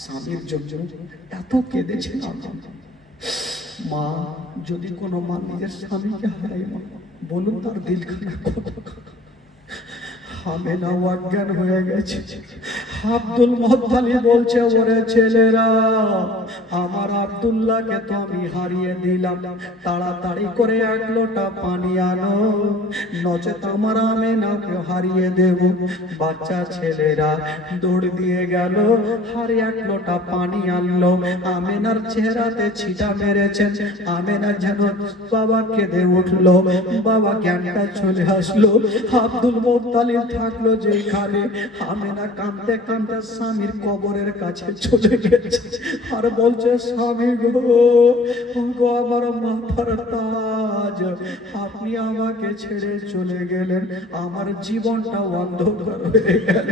স্বামীর জন্য এত কেঁদেছে মা। যদি কোনো মা নিজের স্বামীকে হারায়, মা বলুন তার দিলখানা কত। আমেনা অজ্ঞান হয়ে গেছে। আব্দুল মোত্তালিব বলছে, ওরে ছেলেরা, আমার আব্দুল্লাহকে তো আমি হারিয়ে দিলাম, তাড়াতাড়ি করে এক লোটা পানি আনো, নচেত আমার আমেনাকে হারিয়ে দেব। বাচ্চা ছেলেরা দৌড় দিয়ে গেল, আর এক লোটা পানি আনলো, আমেনার চেহারাতে ছিটা মেরেছেন। আমেনা যেন বাবা কেঁদে উঠলো, বাবা জ্ঞানটা চলে আসলো। আব্দুল মোত্তালিব থাকলো যেখানে, আমেনা কাঁদতে কাঁদতে স্বামীর কবরের কাছে চলে গেছে, আর বলছে, স্বামী গো, আমার মাথার তাজ, আপনি আমাকে ছেড়ে চলে গেলেন, আমার জীবনটা অন্ধকার হয়ে গেল,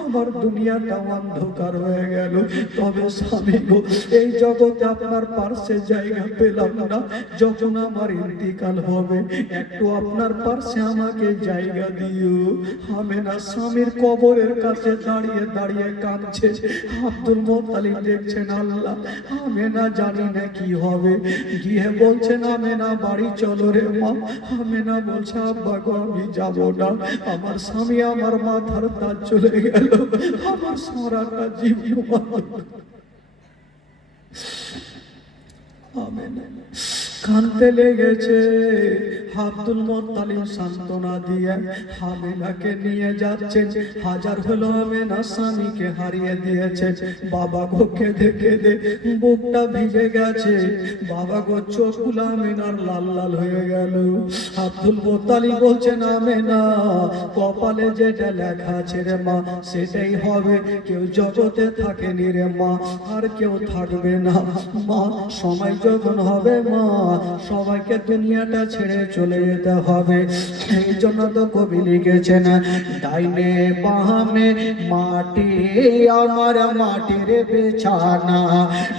আমার দুনিয়াটা অন্ধকার হয়ে গেল। তবে স্বামী গো, এই জগতে আপনার পার্শ্বে জায়গা পেলাম না, যখন আমার ইন্তিকাল হবে একটু আপনার পার্শ্বে আমাকে জায়গা দিও। আমেনা স্বামীর কবরের কাছে দাঁড়িয়ে দাঁড়িয়ে কাঁদছে। আব্দুল মোত্তালিব দেখছেন, আল্লাহ আমেনা জানি না কি হবে। গিয়ে বলছেন, আমেনা বাড়ি চলো রে মা। আমেনা বলছে, আব্বা গো আমি যাব না, আমার স্বামী আমার মাথার তাজ চলে গেল, আমার সারাটা জীবন। আমেনা কাঁদতে লেগেছে। আব্দুল মুত্তালিব সান্ত্বনা দিয়ে আমেনাকে নিয়ে যাচ্ছেন। হাজার হলো আমেনা স্বামীকে হারিয়ে দিয়েছে। বাবা গো কেঁদে কেঁদে বুকটা ভিজে গেছে। বাবা গো চোখগুলো আমেনার লাল লাল হয়ে গেল। আব্দুল মুত্তালিব বলছেন, আমেনা কপালে যেটা লেখা আছে রে মা সেটাই হবে। কেউ জগতে থাকেনি রে মা, আর কেউ থাকবে না মা। সময় যখন হবে মা, সবাইকে দুনিয়াটা ছেড়ে চলে যেতে হবে। এই জন্য তো কবি লিখেছেন, ডাইনে বামে মাটি আমার মাটির বিছানা,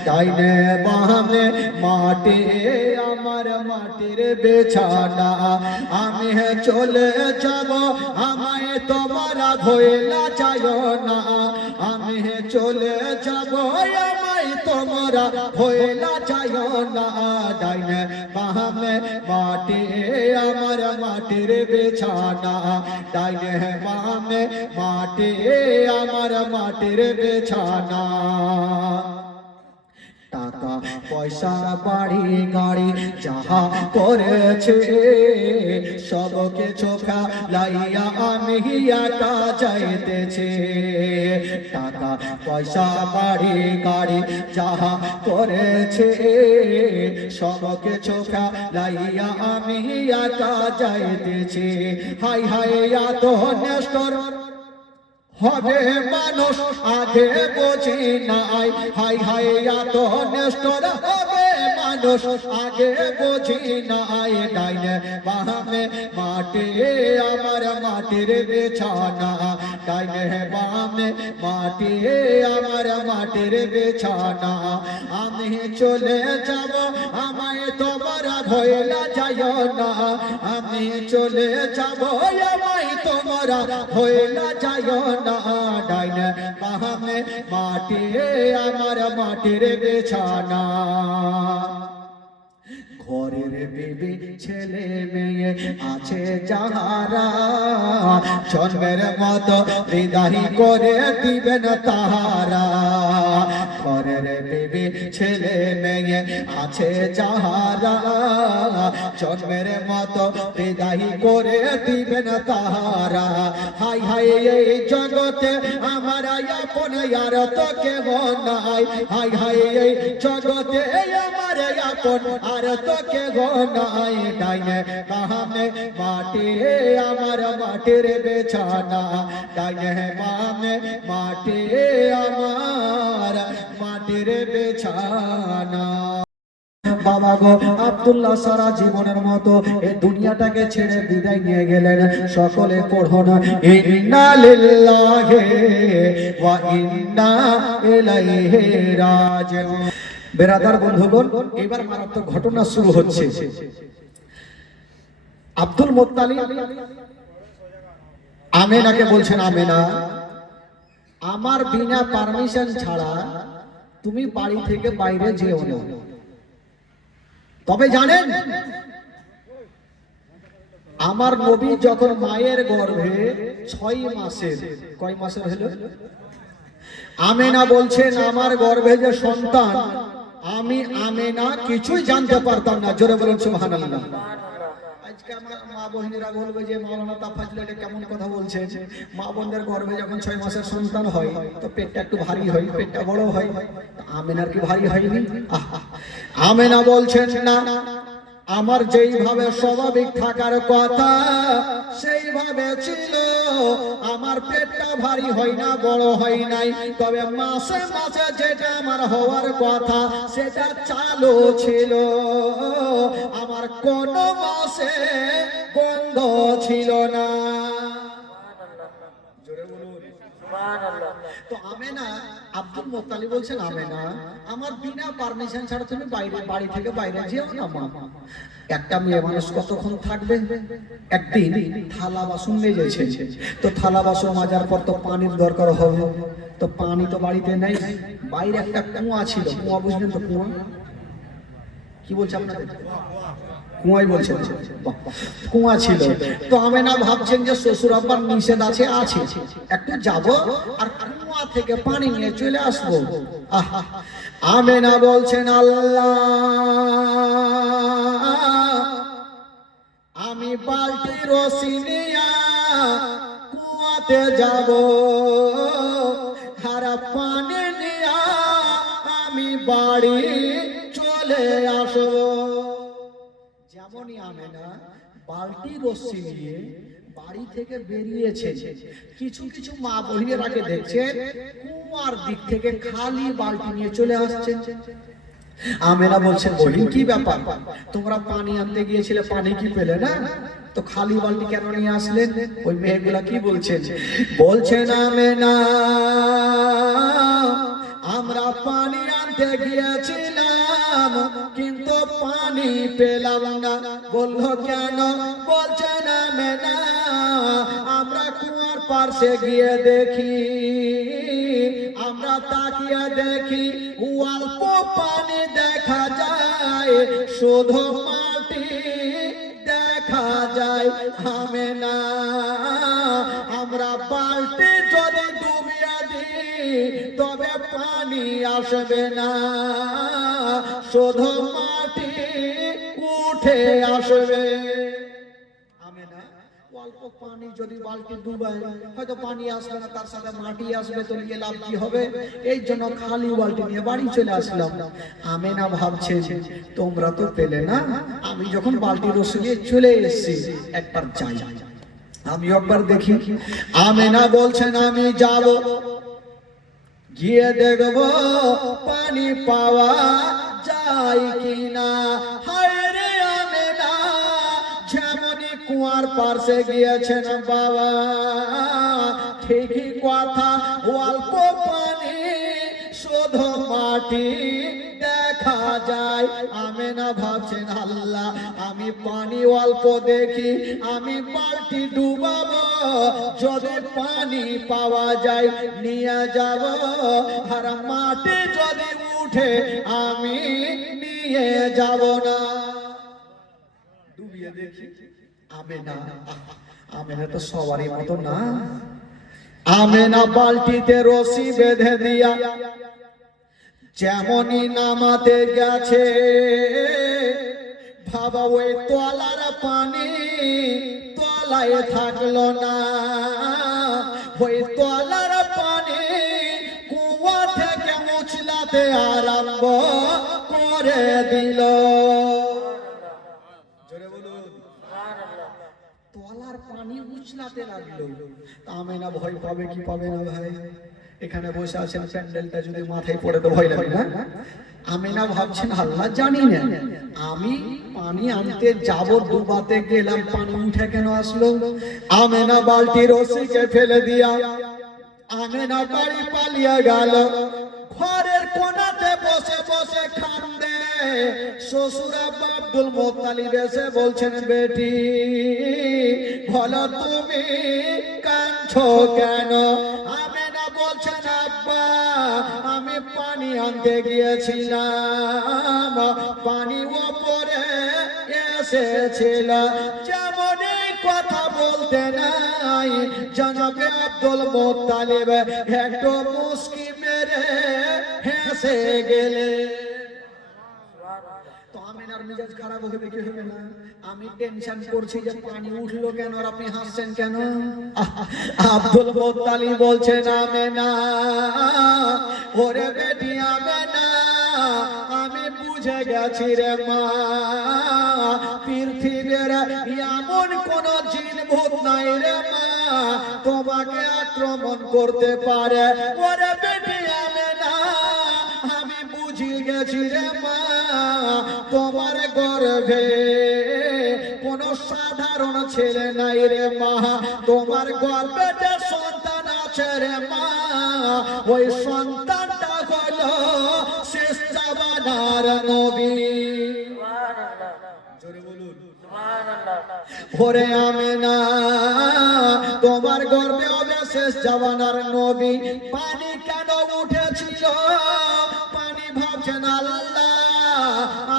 ডাইনে বামে মাটি আমার মাটির বিছানা। আমি চলে যাব, আমায় তোমরা ধইলা যাও না। আমি চলে যাব, আমায় তোমরা ধইলা যাও না। ডাইনে বামে মাটি আমার মাটির বিছানা, ডাইনে বামে মাটি আমার মাটির বিছানা। টাকা পয়সা বাড়ি গাড়ি যাহা করেছে সবকে চোখা লাইয়া আমি একা যাইতেছে। টাকা পয়সা বাড়ি গাড়ি যাহা করেছে সবকে চোখা লাইয়া আমি একা যাইতেছে। হাই হাই এত নেষ্টর হবে মানুষ আগে বুঝি নাই। হাই হাই এত নেষ্টর হবে মানুষ আগে বুঝি নাই। ডাইনে বামে মাটি আমার মাটির বিছানা, ডাইনে বামে মাটি আমার মাটির বিছানা। আমি চলে যাব, আমায় তোমরা ধইলা যাও না। আমি চলে যাব, আমায় তোমরা ধইলা যাও না। ডাইনে বামে মাটি আমার মাটির বিছানা। ঘরের বিবি ছেলে মেয়ে আছে যাহারা, জন্মের মতো বিদায় করে দিবেন তাহারা। ঘরের বিবি ছেলে মেয়ে আছে যাহারা, জন্মের মতো বিদায় করে দিবেন তাহারা। হাই হাই এই জগতে আমার আপন আর তো কেহ নাই। হাই হাই এই জগতে আমার আপন আর তো কেহ নাই। ডাইনে বামে মাটি আমার মাটির বিছানা, ডাইনে বামে মাটি আমার মাটির বিছানা। বাবা গো আব্দুল্লাহ সারা জীবনের মতো এই দুনিয়াটাকে ছেড়ে বিদায় নিয়ে গেলেন। সকলে পড়ুন, ইন্না লিল্লাহি ওয়া ইন্না ইলাইহি রাজিউন। বেরাদার বন্ধুগণ, এবার মারাত্মক ঘটনা শুরু হচ্ছে। আব্দুল মুত্তালিব আমেনাকে বলছেন, আমেনা আমার বিনা পারমিশন ছাড়া তুমি বাড়ি থেকে বাইরে যেও না। তবে জানেন, আমার নবী যখন মায়ের গর্ভে 6 মাসের, কয় মাসের হলো? আমেনা বলছেন, আমার গর্ভে যে সন্তান আমি আমেনা কিছুই জানতে পারতাম না। জোরে বলুন সুবহানাল্লাহ। আজকে আমার মা বোনেরা বলবে যে মাওলানা তাফাজ্জল এটা কেমন কথা বলছে। মা বোনদের গর্ভে যখন 6 মাসের সন্তান হয় তো পেটটা একটু ভারী হয়, পেটটা বড় হয়। আমেনার কি ভারী হয়নি? আমেনা বলছেন, না, আমার যেইভাবে স্বাভাবিক থাকার কথা সেইভাবে ছিল। আমার পেটটা ভারী হয় না, বড় হয় নাই। তবে মাসে মাসে যেটা আমার হওয়ার কথা সেটা চালু ছিল। আমার কোন মাসে বন্ধ ছিল না। জোরে বলুন। তো আমেনা, আব্দুল মুত্তালিব বলছেন, আমেনা আমার বিনা পারমিশন ছাড়া তুমি বাড়ি থেকে বাইরে যেও না মা। একটা মেয়ে মানুষ কতক্ষণ থাকবে? একদিন থালা বাসন মেজেছে, তো থালা বাসন মাজার পর তো পানির দরকার হবে। তো পানি তো বাড়িতে নেই, বাইরে একটা কুয়া ছিল। কুয়া বুঝলেন তো? কুয়া কি বলছে আপনাদের? কুয়াই বলছেন। কুয়া ছিল। তো আমেনা ভাবছেন যে শ্বশুর আব্বার নিষেধ আছে, একটু যাব আর কুয়া থেকে পানি নিয়ে চলে আসবো। আমেনা বলছেন, আল্লাহ রশি নিয়া কুয়াতে যাব, আর পানি নিয়া আমি বাড়ি চলে আসবো। যেমনই আমেনা বালতি রশ্মি নিয়ে বাড়ি থেকে বেরিয়েছে, কিছু কিছু মা বহিনের আগে দেখছে কুয়ার দিক থেকে খালি বালতি নিয়ে চলে আসছে। আমেনা বলছেন, বহিন কি ব্যাপার, তোমরা পানি আনতে গিয়েছিলে, পানি কি পেলে না, তো খালি বালতি কেন নিয়ে আসলেন? ওই মেয়েগুলা কি বলছেন? বলছেন আমেনা, আমরা পানি আনতে গিয়েছিলাম কিন্তু পানি পেলাম না। বলল কেন? বলছেন আমেনা, আমরা কুয়ার পাশে গিয়ে দেখি, আমরা তাকিয়ে দেখি অল্প পানি দেখা যায়, শুধু মাটি দেখা যায়। আমেনা, আমরা বালতি যদি ডুবিয়ে দিই তবে পানি আসবে না, শুধু মাটি উঠে আসবে। আমেনা, অল্প পানি যদি বালতি ডুবায় হয়তো পানি আসবে না, তার সাথে মাটি আসবে, তো নিয়ে লাভ কি হবে? এই জন্য খালি বালতি নিয়ে বাড়ি চলে আসলাম। আমেনা ভাবছে, তোমরা তো পেলে না, আমি যখন বালতি রশি নিয়ে চলে এসেছি, একবার যাই, আমি একবার দেখি। আমেনা বলছেন, আমি যাব, গিয়ে দেখব পানি পাওয়া যায় কিনা। হায় রে আমেনা, যেমনই কুয়ার পাশে গিয়েছেন বাবা, ঠিকই কথা, অল্প পানি শুধু মাটি দেখা যায়। আমেনা ভাবছেন, আল্লাহ, আমি পানি অল্প দেখি, আমি বালতি ডুবাবো, যদি পানি পাওয়া যায় নিয়ে যাব, আর মাটি যদি উঠে আমি নিয়ে যাব না। ডুবিয়ে দেখি। আমেনা, আমেনা তো সবারই মতো না। আমেনা বালতিতে রশি বেঁধে দিয়া যেমনই নামাতে গেছে, ভাবা ওই তলার পানি তলায় থাকলো না, ওই তলার পানি কুয়া থেকে মুছলাতে আরম্ভ করে দিল। জোরে বলুন, তলার পানি উছলাতে লাগলো। আমেনা ভয় পাবে কি পাবে না ভাই? এখানে বসে আছেন, প্যান্ডেলটা যদি মাথায় পড়ে তো ভয় লাগে না? আমেনা ভাবছেন, আল্লাহ, জানি না আমি পানি আনতে যাব, ডুবাতে গেলাম, পানি উঠে কেন আসলো? আমেনা বালতি রশিকে ফেলে দিয়া আমেনা বাড়ি পালিয়ে গেল। ঘরের কোণাতে বসে বসে কান্দে। শ্বশুর আব্বা আব্দুল মুত্তালিব এসে বলছেন, বেটি বলো তুমি কাঁদছো কেন? আমেনা বলছেন, আব্বা, আমি পানি আনতে গিয়েছিলাম, পানি ওপরে এসেছিল। যেমন এই কথা বলতে নাই, জনাবে আব্দুল মুত্তালিব একটু মুস্কি মেরে হেসে গেলে। তো আমেনার মেজাজ খারাপ হবে কি হবে না? আমি টেনশন করছি যে পানি উঠলো কেন, আর আপনি হাসছেন কেন? আব্দুল মুত্তালিব বলছেন, আমেনা, ওরে বেটি আমেনা, আমি বুঝে গেছি রে মা, পৃথিবীর এমন কোন জিন ভূত নাই রে মা তোমাকে আক্রমণ করতে পারে। ওরে বেটি আমেনা, আমি বুঝে গেছি রে মা, তোমার গর্ভে কোন সাধারণ ছেলে নাই রে মা, তোমার গর্ভে যে সন্তান আছে রে মা, ওই সন্তানটা হলো শেষ জামানার নবী। জোরে বলুন, ওরে আমেনা, তোমার গর্ভে হবে শেষ জামানার নবী। পানি কেন উঠেছিল? পানি ভাবছেন, আল্লাহ,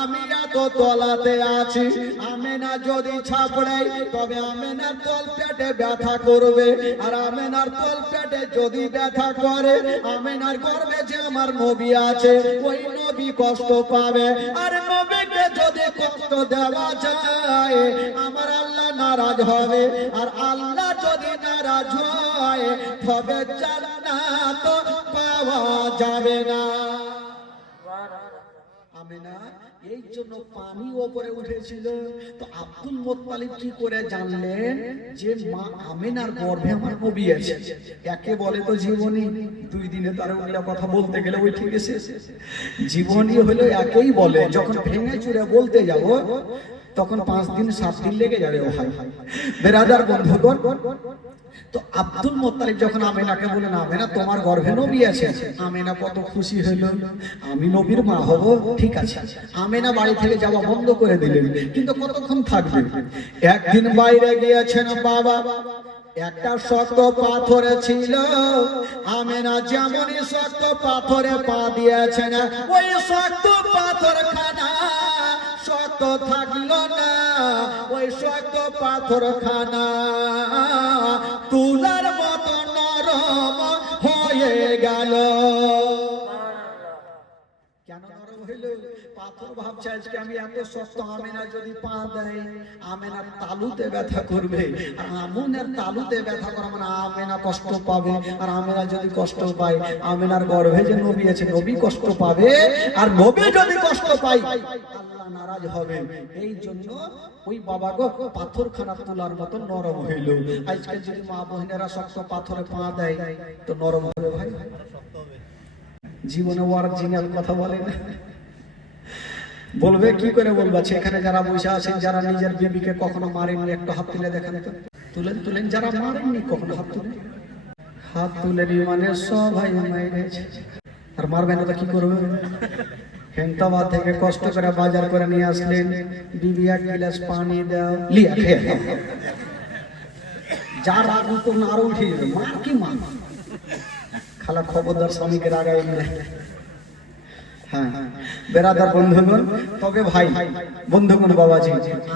আমি এত তলাতে আছি, আমেনা যদি ছাপড়ে তবে আমেনার তল পেটে ব্যথা করবে, আর আমেনার তল পেটে যদি ব্যথা করে, আমেনার গর্ভে যে আমার নবী আছে ওই নবী কষ্ট পাবে, আর নবীকে যদি কষ্ট দেওয়া যায় আমার আল্লাহ নারাজ হবে, আর আল্লাহ যদি নারাজ হয় তবে জান্নাত পাওয়া যাবে না। আমেনা এই জন্য পানি উপরে উঠেছিল। তো আব্দুল মুত্তালিব কি করে জানলেন যে মা আমেনার গর্ভে আমার নবী আছে? একে বলে তো জীবনী, 2 দিনে তার ওগুলা কথা বলতে গেলে ওই ঠিক আছে। জীবনী হলো একেই বলে, যখন ভেঙে চুরে বলতে যাব তখন 5 দিন 7 দিন লেগে যাবে। ও ভাই বেরাদার বন্ধুগণ, তো আব্দুল মুত্তালিব যখন আমেনাকে বলেন আমেনা তোমার গর্ভে নবী আছে, আমেনা কত খুশি হলো, আমি নবীর মা হব, ঠিক আছে। আমেনা বাড়ি থেকে যাওয়া বন্ধ করে দিলেন, কিন্তু কতক্ষণ থাকবে? একদিন বাইরে গিয়েছেন বাবা, একটা শক্ত পাথরে ছিল, আমেনা যেমনই শক্ত পাথরে পা দিয়েছেন ওই শক্ত পাথর খানা শক্ত থাকলো না, ওই শক্ত পাথর খানা তুলার মতো নরম হয়ে গেল। কেন নরম হইল? পাথর ভাবছে আজকে আমি এত শক্ত, আমেনা যদি পা দেয় আমেনার তালুতে ব্যথা করবে, আর আমনের তালুতে ব্যথা করা মানে আমেনা কষ্ট পাবে, আর আমেনা যদি কষ্ট পায় আমেনার গর্ভে যে নবী আছে নবী কষ্ট পাবে, আর নবী যদি কষ্ট পায় আল্লাহ নারাজ হবে। এই জন্য ওই বাবা গো পাথরখানা তোলার মতো নরম হইল। আজকে যদি মা বোনেরা শক্ত পাথরে পা দেয় তো নরম হবে ভাই? জীবনে অরিজিনাল কথা বলে না, বলবে কি করে বলবা? এখানে যারা বসে আছেন যারা নিজের বিবিকে কখনো মারেননি, একটা হাত তুলে দেখেন তো, তুলেন তুলেন, যারা মারেননি কখনো হাত তুলে, হাত তুলেনি মানে সবাই মাইরেছে। আর মারবেন না তো কি করবে? হেমতাবাদ থেকে কষ্ট করে বাজার করে নিয়ে আসলেন, বিবি 1 গ্লাস পানি দাও, লিয়া খেয়ে যার আগুন তো আরো উঠে যাবে, মার কি মার, খালা খবরদার স্বামীকে রাগাই না। হ্যাঁ বেরাদার বন্ধুগণ, তবে ভাই বন্ধুগণ বাবাজি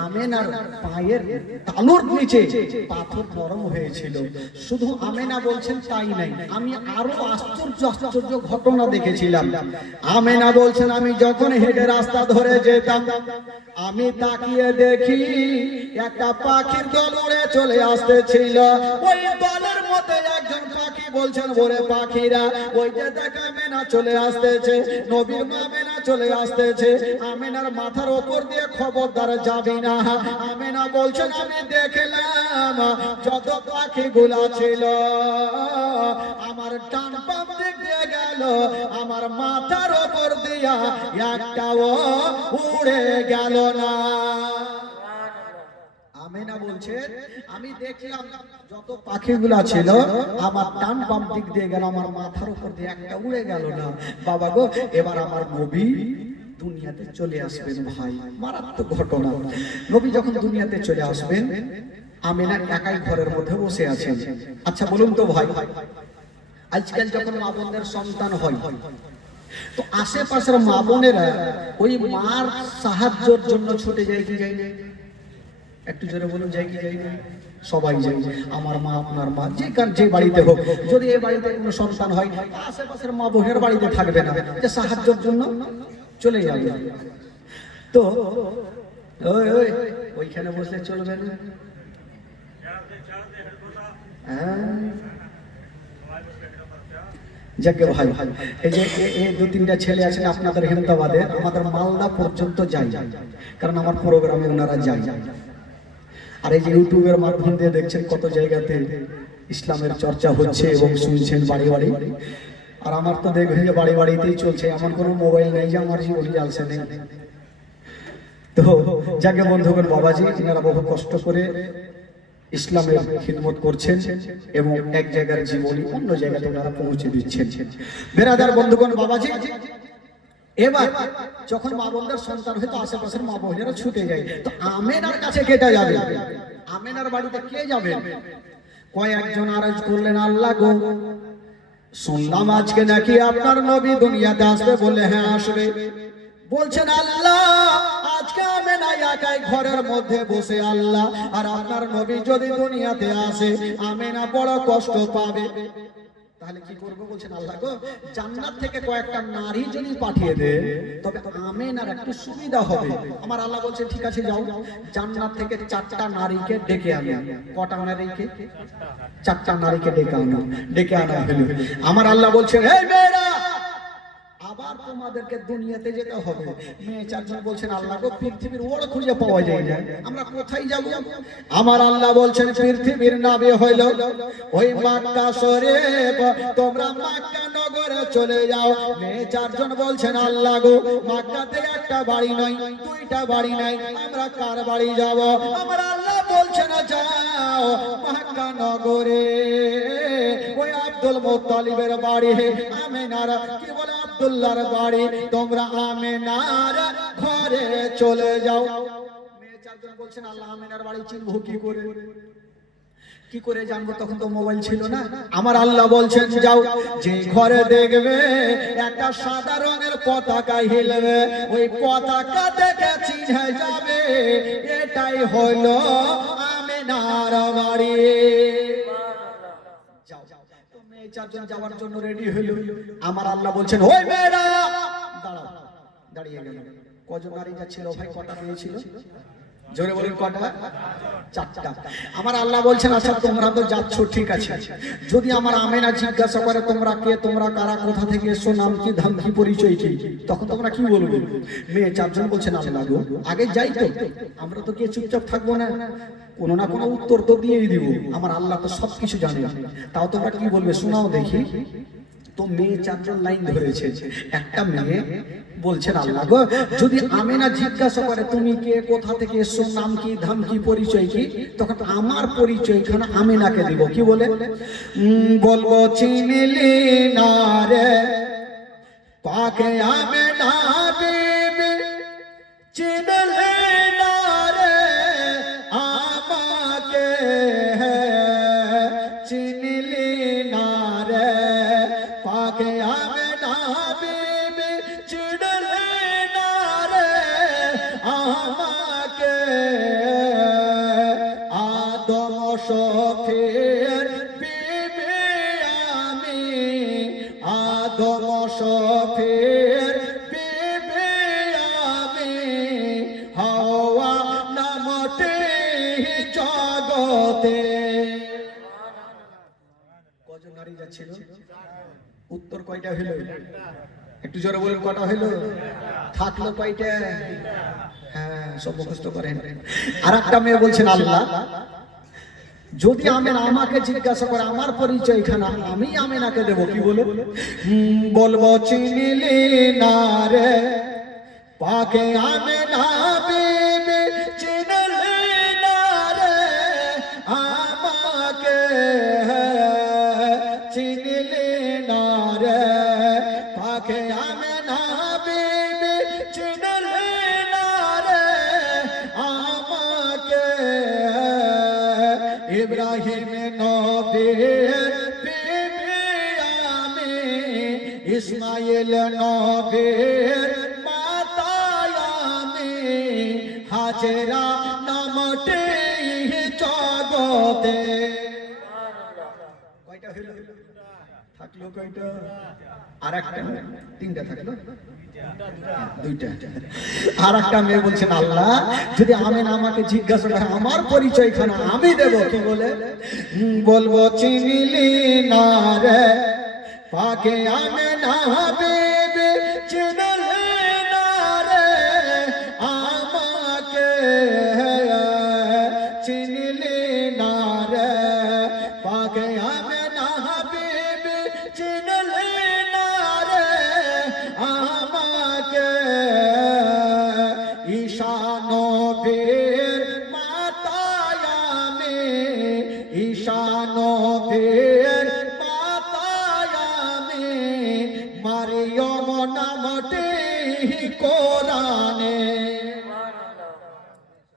আমেনার পায়ের তালুর নিচে পাথর নরম হয়েছিল। শুধু আমেনা বলছেন তাই নাই, আমি আরো আশ্চর্য আশ্চর্য ঘটনা দেখেছিলাম। আমেনা বলছেন আমি যখন হেঁটে রাস্তা ধরে যেতাম আমি তাকিয়ে দেখি একটা পাখির দল উড়ে চলে আসতেছিল, ওই দলের মধ্যে একজন পাখি বলছেন ওরে পাখিরা ওই যে দেখ আমেনা চলে আসতেছে, নবীর মা আমেনা চলে আসতেছে, আমেনার মাথার উপর দিয়ে খবরদার যাবি না। আমেনা বলছেন আমি দেখলাম যত পাখিগুলা ছিল আমার ডান বাম দিক দিয়ে গেল, আমার মাথার উপর দিয়া একটাও উড়ে গেল না। আমেনা বলছেন আমি দেখলাম যত পাখিগুলা ছিল আমার ডান বাম দিক দিয়ে গেল, আমার মাথার উপর দিয়ে একটা উড়ে গেল না। বাবা গো এবার আমার নবী দুনিয়াতে চলে আসবেন। ভাই মারাত্মক ঘটনা, নবী যখন দুনিয়াতে চলে আসবেন আমেনা একাই ঘরের মধ্যে বসে আছেন। আচ্ছা বলুন তো ভাই, আজকাল যখন মা বোনদের সন্তান হয় তো আশেপাশের মা বোনেরা ওই মার সাহায্যের জন্য ছুটে যায় কি যায় না? একটু জোরে বলুন, যাই কি যাই না? সবাই যাই। আমার মা আপনার মা যে বাড়িতে হোক, যদি এই বাড়িতে কোনো সন্তান হয় আশেপাশের মা বোনের বাড়িতে থাকবে না, যে সাহায্যের জন্য চলে যাবে। তো ওইখানে বসলে চলবে না। হ্যাঁ যাকে ভাই এই যে এই 2-3টা ছেলে আছেন আপনাদের হেমতাবাদে, আমাদের মালদা পর্যন্ত যাই, কারণ আমার প্রোগ্রামে ওনারা যায়। আর এই যে ইউটিউবের মাধ্যম দিয়ে দেখছেন কত জায়গাতে ইসলামের চর্চা হচ্ছে এবং শুনছেন বাড়ি বাড়ি। আর আমার তো দেখবেন যে বাড়ি বাড়িতেই চলছে, এমন কোনো মোবাইল নেই যে আমার জীবনে জ্বালছে নেই। তো যাকে বন্ধুগণ বাবাজি এনারা বহু কষ্ট করে ইসলামের খিদমত করছেন এবং এক জায়গার জীবনী অন্য জায়গাতে ওনারা পৌঁছে দিচ্ছেন। বেরাদার বন্ধুগণ বাবাজি এবার যখন মা বোনদের সন্তান হয়তো আশেপাশের মা বোনেরা ছুটে যায়, তো আমেনার কাছে কেটে যাবে, আমেনার বাড়িতে কে যাবে? কয়েকজন আরজ করলেন আল্লাহ গো শুনলাম আজকে নাকি আপনার নবী দুনিয়াতে আসবে, বলে হ্যাঁ আসবে। বলছেন আল্লাহ আজকে আমেনা একাই ঘরের মধ্যে বসে, আল্লাহ আর আপনার নবী যদি দুনিয়াতে আসে আমেনা বড় কষ্ট পাবে। তাহলে কি করবো বলছেন আল্লাহ গো, জান্নাত থেকে কয়েকটা নারী যদি পাঠিয়ে দে তবে আমেনার একটু সুবিধা হবে। আমার আল্লাহ বলছেন ঠিক আছে যাও, জান্নাত থেকে 4টা নারীকে ডেকে আনো। কটা নারীকে? 4টা নারীকে ডেকে আনা হলো। আমার আল্লাহ বলছেন এই মেয়েরা, আবার তোমাদেরকে দুনিয়াতে যেতে হবে। মেয়ে 4জন বলছেন আল্লাহ গো, পৃথিবীর ওড় খুঁজে পাওয়া যায় না, আমরা কোথায় যাব? আমার আল্লাহ বলছেন পৃথিবীর নামে হইল ওই মক্কা শরীফ, তোমরা মক্কা নগরে চলে যাও। মেয়ে 4জন বলছেন আল্লাহ গো, মক্কাতে একটা বাড়ি নয়, 2টা বাড়ি নাই, আমরা কার বাড়ি যাব? আমার আল্লাহ বলছেন যাও মক্কা নগরে ওই আব্দুল মুত্তালিবের বাড়ি, আমেনার কি বলে আব্দুল্লাহর বাড়ি, তোমরা আমেনার ঘরে চলে যাও। মেয়ে 4জন বলছেন আল্লাহ আমেনার বাড়ি চিনবো কি করে জানবো? তখন তো মোবাইল ছিল না। আমার আল্লাহ বলছেন যাও, যে ঘরে দেখবে একটা সাদা রঙের পতাকা হিলবে, ওই পতাকা দেখে চিনে যাবে এটাই হলো আমেনার বাড়ি। যাও, তো মেয়ে 4জন যাওয়ার জন্য রেডি হলো। আমার আল্লাহ বলছেন ওই মেয়েরা দাঁড়াও। দাঁড়িয়ে গেল। কজন নারী যাচ্ছিল ভাই? কটা মেয়ে ছিল? জোরে বলুন কটা? 4টা। আমার আল্লাহ বলছেন আচ্ছা তোমরা তো যাচ্ছ ঠিক আছে, যদি আমার আমেনা জিজ্ঞাসা করে তোমরা কে, তোমরা কারা, কোথা থেকে এসো, নাম কি, ধাম কি, পরিচয় কি, তখন তোমরা কি বলবে? মেয়ে 4জন বলছেন আল্লাহ গো, আগে যাই তো, আমরা তো গিয়ে চুপচাপ থাকবো না, কোনো না কোনো উত্তর তো দিয়েই দিব। আমার আল্লাহ তো সবকিছু জানে, তাও তোমরা কি বলবে শোনাও দেখি। তো মেয়ে 4জন লাইন ধরেছে। একটা মেয়ে বলছেন আল্লাহ গো, যদি আমেনা জিজ্ঞাসা করে তুমি কে, কোথা থেকে এসো, নাম কি, ধাম কি, পরিচয় কি, তখন আমার পরিচয়খানা আমেনাকে দিব। কি বলে বলবো? চিনলি না রে পাকে আমেনা বিবি, চিনলি না রে আমাকে, চিনলি না রে পাকে আমেনা বিবি, চিনলি না রে আমাকে, আদম শফির বিবি আমি, আদম শফির বিবি আমি, হাওয়া নামটি জগতে। কজন নারী যাচ্ছিল? উত্তর কয়টা হলো? একটু জোরে বলুন কটা হলো? থাকলো কয়টা? হ্যাঁ সব মুখস্থ করেন। আর একটা মেয়ে বলছেন আল্লাহ, যদি আমেনা আমাকে জিজ্ঞাসা করে আমার পরিচয় খানা আমি আমেনাকে দেবো। কি বলে বলবো? চিনলি না রে পাকে আমেনা বিবি, চিনলি না রে আমাকে, চিনলি না রে পাকে আমেনা বিবি, চিনলি না রে আমাকে, ইব্রাহিম নবীর বিবি আমি, ইসমাইল নবীর মাতা আমি, হাজেরা নামটি জগতে। কয়টা হলো? থাকলো কয়টা? আর একটা, 3টা থাকলো, 2টা। আর একটা মেয়ে বলছেন আল্লাহ, যদি আমেনা আমাকে জিজ্ঞাসা করে আমার পরিচয় খানা আমি দেব। কি বলে বলবো? চিনলি না রে পাকে আমেনা বিবি, চিনলি না রে আমাকে, চিনলি না রে পাকে আমেনা বিবি, চিনলি না রে আমাকে, ঈশা নবীর মাতা আমি, ঈশা নবীর মাতা আমি, মারিয়ম নামটি কোরআনে।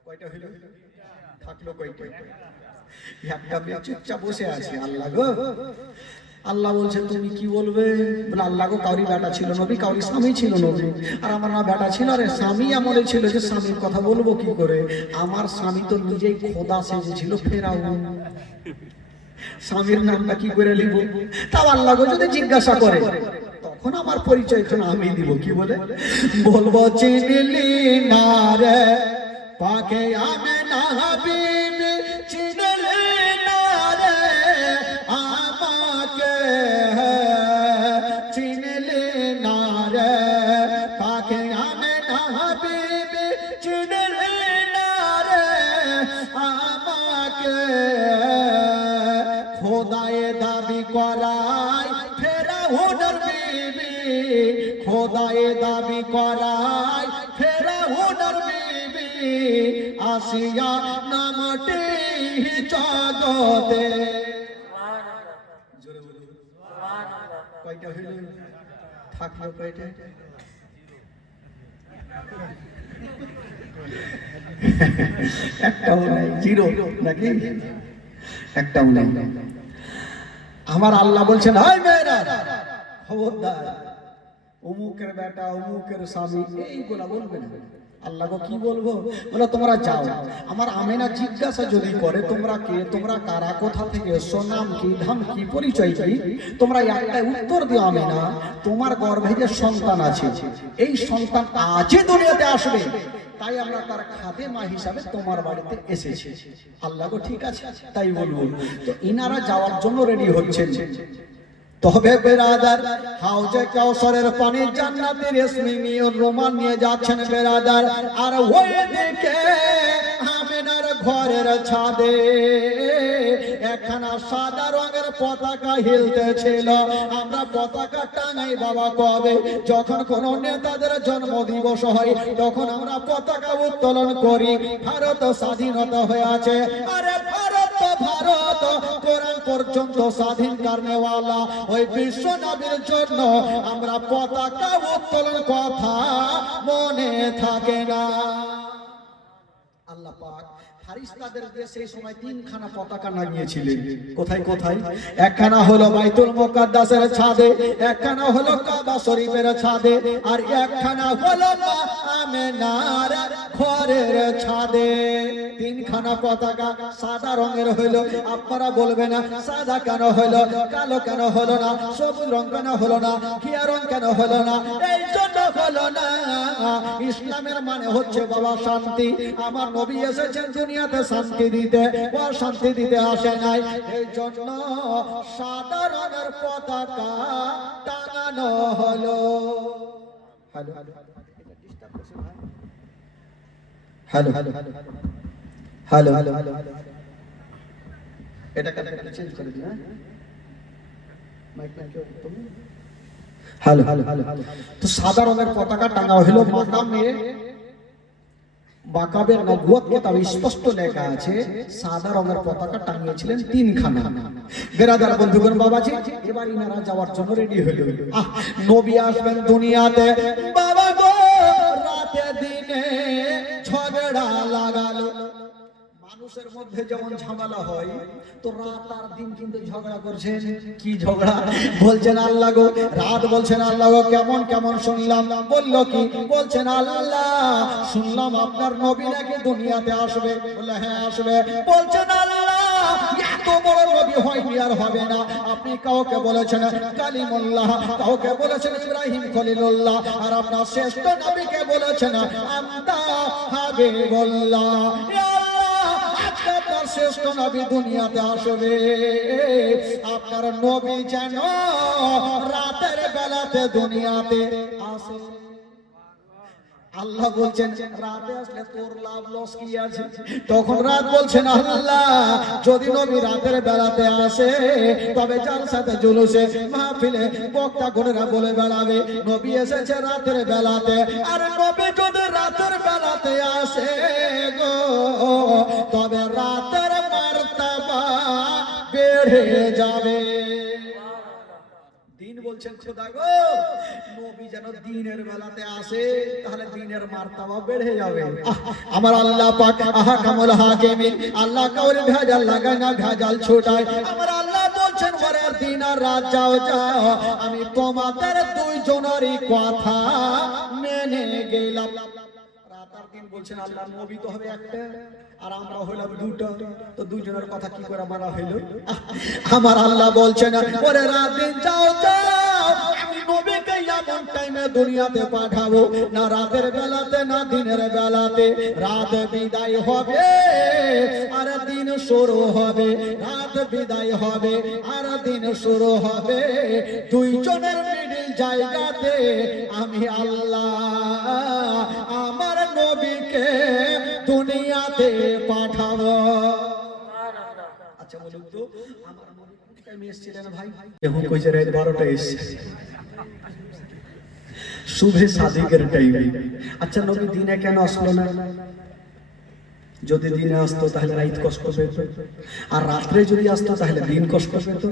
কয়টা হইল? থাকলো কয়টা? একটা মেয়ে চুপচাপ বসে আছে। আল্লাহ গো, আল্লাহ বলছেন তুমি কি বলবে? বলে আল্লাহ গো, কাউরি বেটা ছিল নবী, কাউরি স্বামী ছিল নবী, আর আমার না বেটা ছিল, আরে স্বামী এমনই ছিল যে স্বামীর কথা বলবো কি করে? আমার স্বামী তো নিজেই খোদা সেজেছিল ফেরাউন। স্বামীর নামটা কি করে লিখব? তাও আল্লাহ গো যদি জিজ্ঞাসা করে তখন আমার পরিচয় খানা আমি দিব, কি বলে বলবো চিনলি না রে পাকে আমেনা বিবি, চিনলি না রে আমাকে, চিনলি না রে পাকে আমেনা বিবি, চিনলি না রে আমাকে। খোদায়ে দাবি করাই ফেরাউনের বিবি, খোদায়ে দাবি করাই ফেরাউনের বিবি, আসিয়া নামটি জগতে। কয়টা হইল? থাকলো কয়টা? একটাও নাই, জিরো নাকি? একটাও নাই। আমার আল্লাহ বলছেন, হাই মেয়েরা খবরদার, অমুকের বেটা অমুকের স্বামী এইগুলা বলবে না। আল্লাহ গো কি বলবো? বলে তোমরা যাও, আমার আমেনা জিজ্ঞাসা যদি করে তোমরা কে, তোমরা কারা, কোথা থেকে এসো, নাম কি, ধাম কি, পরিচয় কি, তোমরা একটাই উত্তর দিও, আমেনা তোমার গর্ভে যে সন্তান আছে এই সন্তান আজই দুনিয়াতে আসবে, তাই আমরা তার খাদেমা হিসাবে তোমার বাড়িতে এসেছি। আল্লাহ গো ঠিক আছে তাই বলবো। তো ইনারা যাওয়ার জন্য রেডি হচ্ছেন। তবে বেরাদার হাউজে কাউসারের পানি জান্নাতের ইয়াসমিনীয় রোমান নিয়ে যাচ্ছেন বেরাদার। আর ওই দিকে আমেনার ঘরের ছাদে একখানা সাদা রঙের পতাকা হিলতেছিল। আমরা পতাকা টাঙাই বাবা কবে? যখন কোন নেতাদের জন্মদিবস হয় তখন আমরা পতাকা উত্তোলন করি। ভারত স্বাধীনতা হয়ে আছে, আরে ভারত ভারত কোরআন পর্যন্ত স্বাধীন করনেওয়ালা ওই বিশ্ব নবীর জন্য আমরা পতাকা উত্তোলন কথা মনে থাকে না। আল্লাহ পাক ফারিস্তাদের দিয়ে সেই সময় তিনখানা পতাকা লাগিয়েছিলেন। কোথায় কোথায়? একখানা হলো বাইতুল মুকাদ্দাসের ছাদে, একখানা হলো কাবা শরীফের ছাদে, আর একখানা হলো মা আমেনার ঘরের ছাদে। তিনখানা পতাকা সাদা রঙের হলো। আপনারা বলবেন না সাদা কেন হলো, কালো কেন হলো না, সবুজ রং কেন হলো না, ঘিয়া রং কেন হলো না? এই জন্য হলো না, ইসলামের মানে হচ্ছে বাবা শান্তি। আমার নবী এসেছেন দুনিয়াতে শান্তি দিতে, ও শান্তি দিতে আসে নাই। এই জন্য সাদা রঙের পতাকা টাঙানো হলো। Hello hello hello hello hello, এটা কাটা চেঞ্জ করে দিন। মাইক না কেউ তুমি হ্যালো হ্যালো হ্যালো। তো সাদা রঙের পতাকা টাঙা হলো। মাকামে বাকাবে নবুয়ত কিতাবে স্পষ্ট লেখা আছে সাদা রঙের পতাকা টাঙিয়েছিলেন তিনখানা। বেরাদার বন্ধুগণ বাবাজি, এবার ইনারা যাওয়ার জন্য রেডি হলো। নবী আসবেন দুনিয়াতে, বাবা গো রাতে দিনে ঝগড়া লাগালো। মানুষের মধ্যে যেমন ঝামেলা হয়, তো রাত আর দিন কিন্তু ঝগড়া করছেন। কি ঝগড়া? বলছেন আল্লাহ গো রাত, বলছেন আল্লাহ গো কেমন কেমন শুনলাম। বললো কি? বলছেন আল্লাহ শুনলাম আপনার নবী নাকি দুনিয়াতে আসবে। বলে হ্যাঁ আসবে। বলছেন আল্লাহ এত বড় নবী হয়নি আর হবে না। আপনি কাউকে বলেছেন কালিমুল্লাহ, কাউকে বলেছেন ইব্রাহিম খলিলুল্লাহ, আর আপনার শ্রেষ্ঠ নবীকে বলেছেন আমতা হাবিবুল্লাহ। আপনার শ্রেষ্ঠ নবী দুনিয়াতে আসবে, আপনার নবী যেন রাতের বেলাতে দুনিয়াতে আসে। আল্লাহ বলছেন রাতে আসলে তোর লাভ লস কি আছে? তখন রাত বলছেন আল্লাহ যদি নবী রাতের বেলাতে আসে তবে জালসাতে জুলুসে মাহফিলে বক্তা গণেরা বলে বেড়াবে নবী এসেছে রাতের বেলাতে। আর নবী যদি রাতের বেলাতে আসে গো তবে রাতের মার্তাবা বেড়ে যাবে। দিন বলছেন খোদা গো নবী যেন দিনের বেলাতে আসে, তাহলে দিনের মার্তাবা বেড়ে যাবে। আমার আল্লাহ পাক আহকামুল হাকিমিন, আল্লাহ কাউরে ভেজাল লাগায় না, ভেজাল ছোটায়। আমার আল্লাহ বলছেন পরের দিন আর রাত যাও যাও, আমি তোমাদের দুইজনেরই কথা মেনে গেলাম। রাত আর দিন বলছেন আল্লাহ নবী তো হবে একটা আর আমরা হইলাম দুটো, তো দুজনের কথা কি করে মারা হইল? আমার আল্লাহ বলছেন ওরে রাত দিন যাও যাও, আমি নবীকে এমন টাইমে দুনিয়াতে পাঠাবো, না রাতের বেলাতে না দিনের বেলাতে। রাত বিদায় হবে আর দিন শুরু হবে, রাত বিদায় হবে আর দিন শুরু হবে। দুইজনের মিডিল জায়গাতে আমি আল্লাহ আমার নবীকে দুনিয়াতে পাঠাবো। আচ্ছা বলুন তো আমার নবী কোন টাইমে এসেছিলেন ভাই? এখন কইছে রাত 12টা এসেছে, শুভে সাদিকের টাইমে। আচ্ছা নবী দিনে কেন আসলো না? যদি দিনে আসতো তাহলে রাত কষ্ট পেত, আর রাত্রে যদি আসতো তাহলে দিন কষ্ট পেত।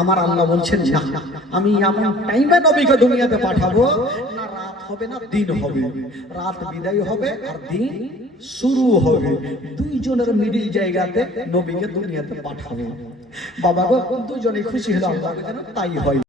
আমার আল্লাহ বলছেন না, আমি এমন টাইমে নবীকে দুনিয়াতে পাঠাবো, না রাত হবে না দিন হবে, রাত বিদায় হবে আর দিন শুরু হবে। দুইজনের মিডিল জায়গাতে নবীকে দুনিয়াতে পাঠাবো। বাবা গো দুজনেই খুশি হলো, আল্লাহ যেন তাই হয়।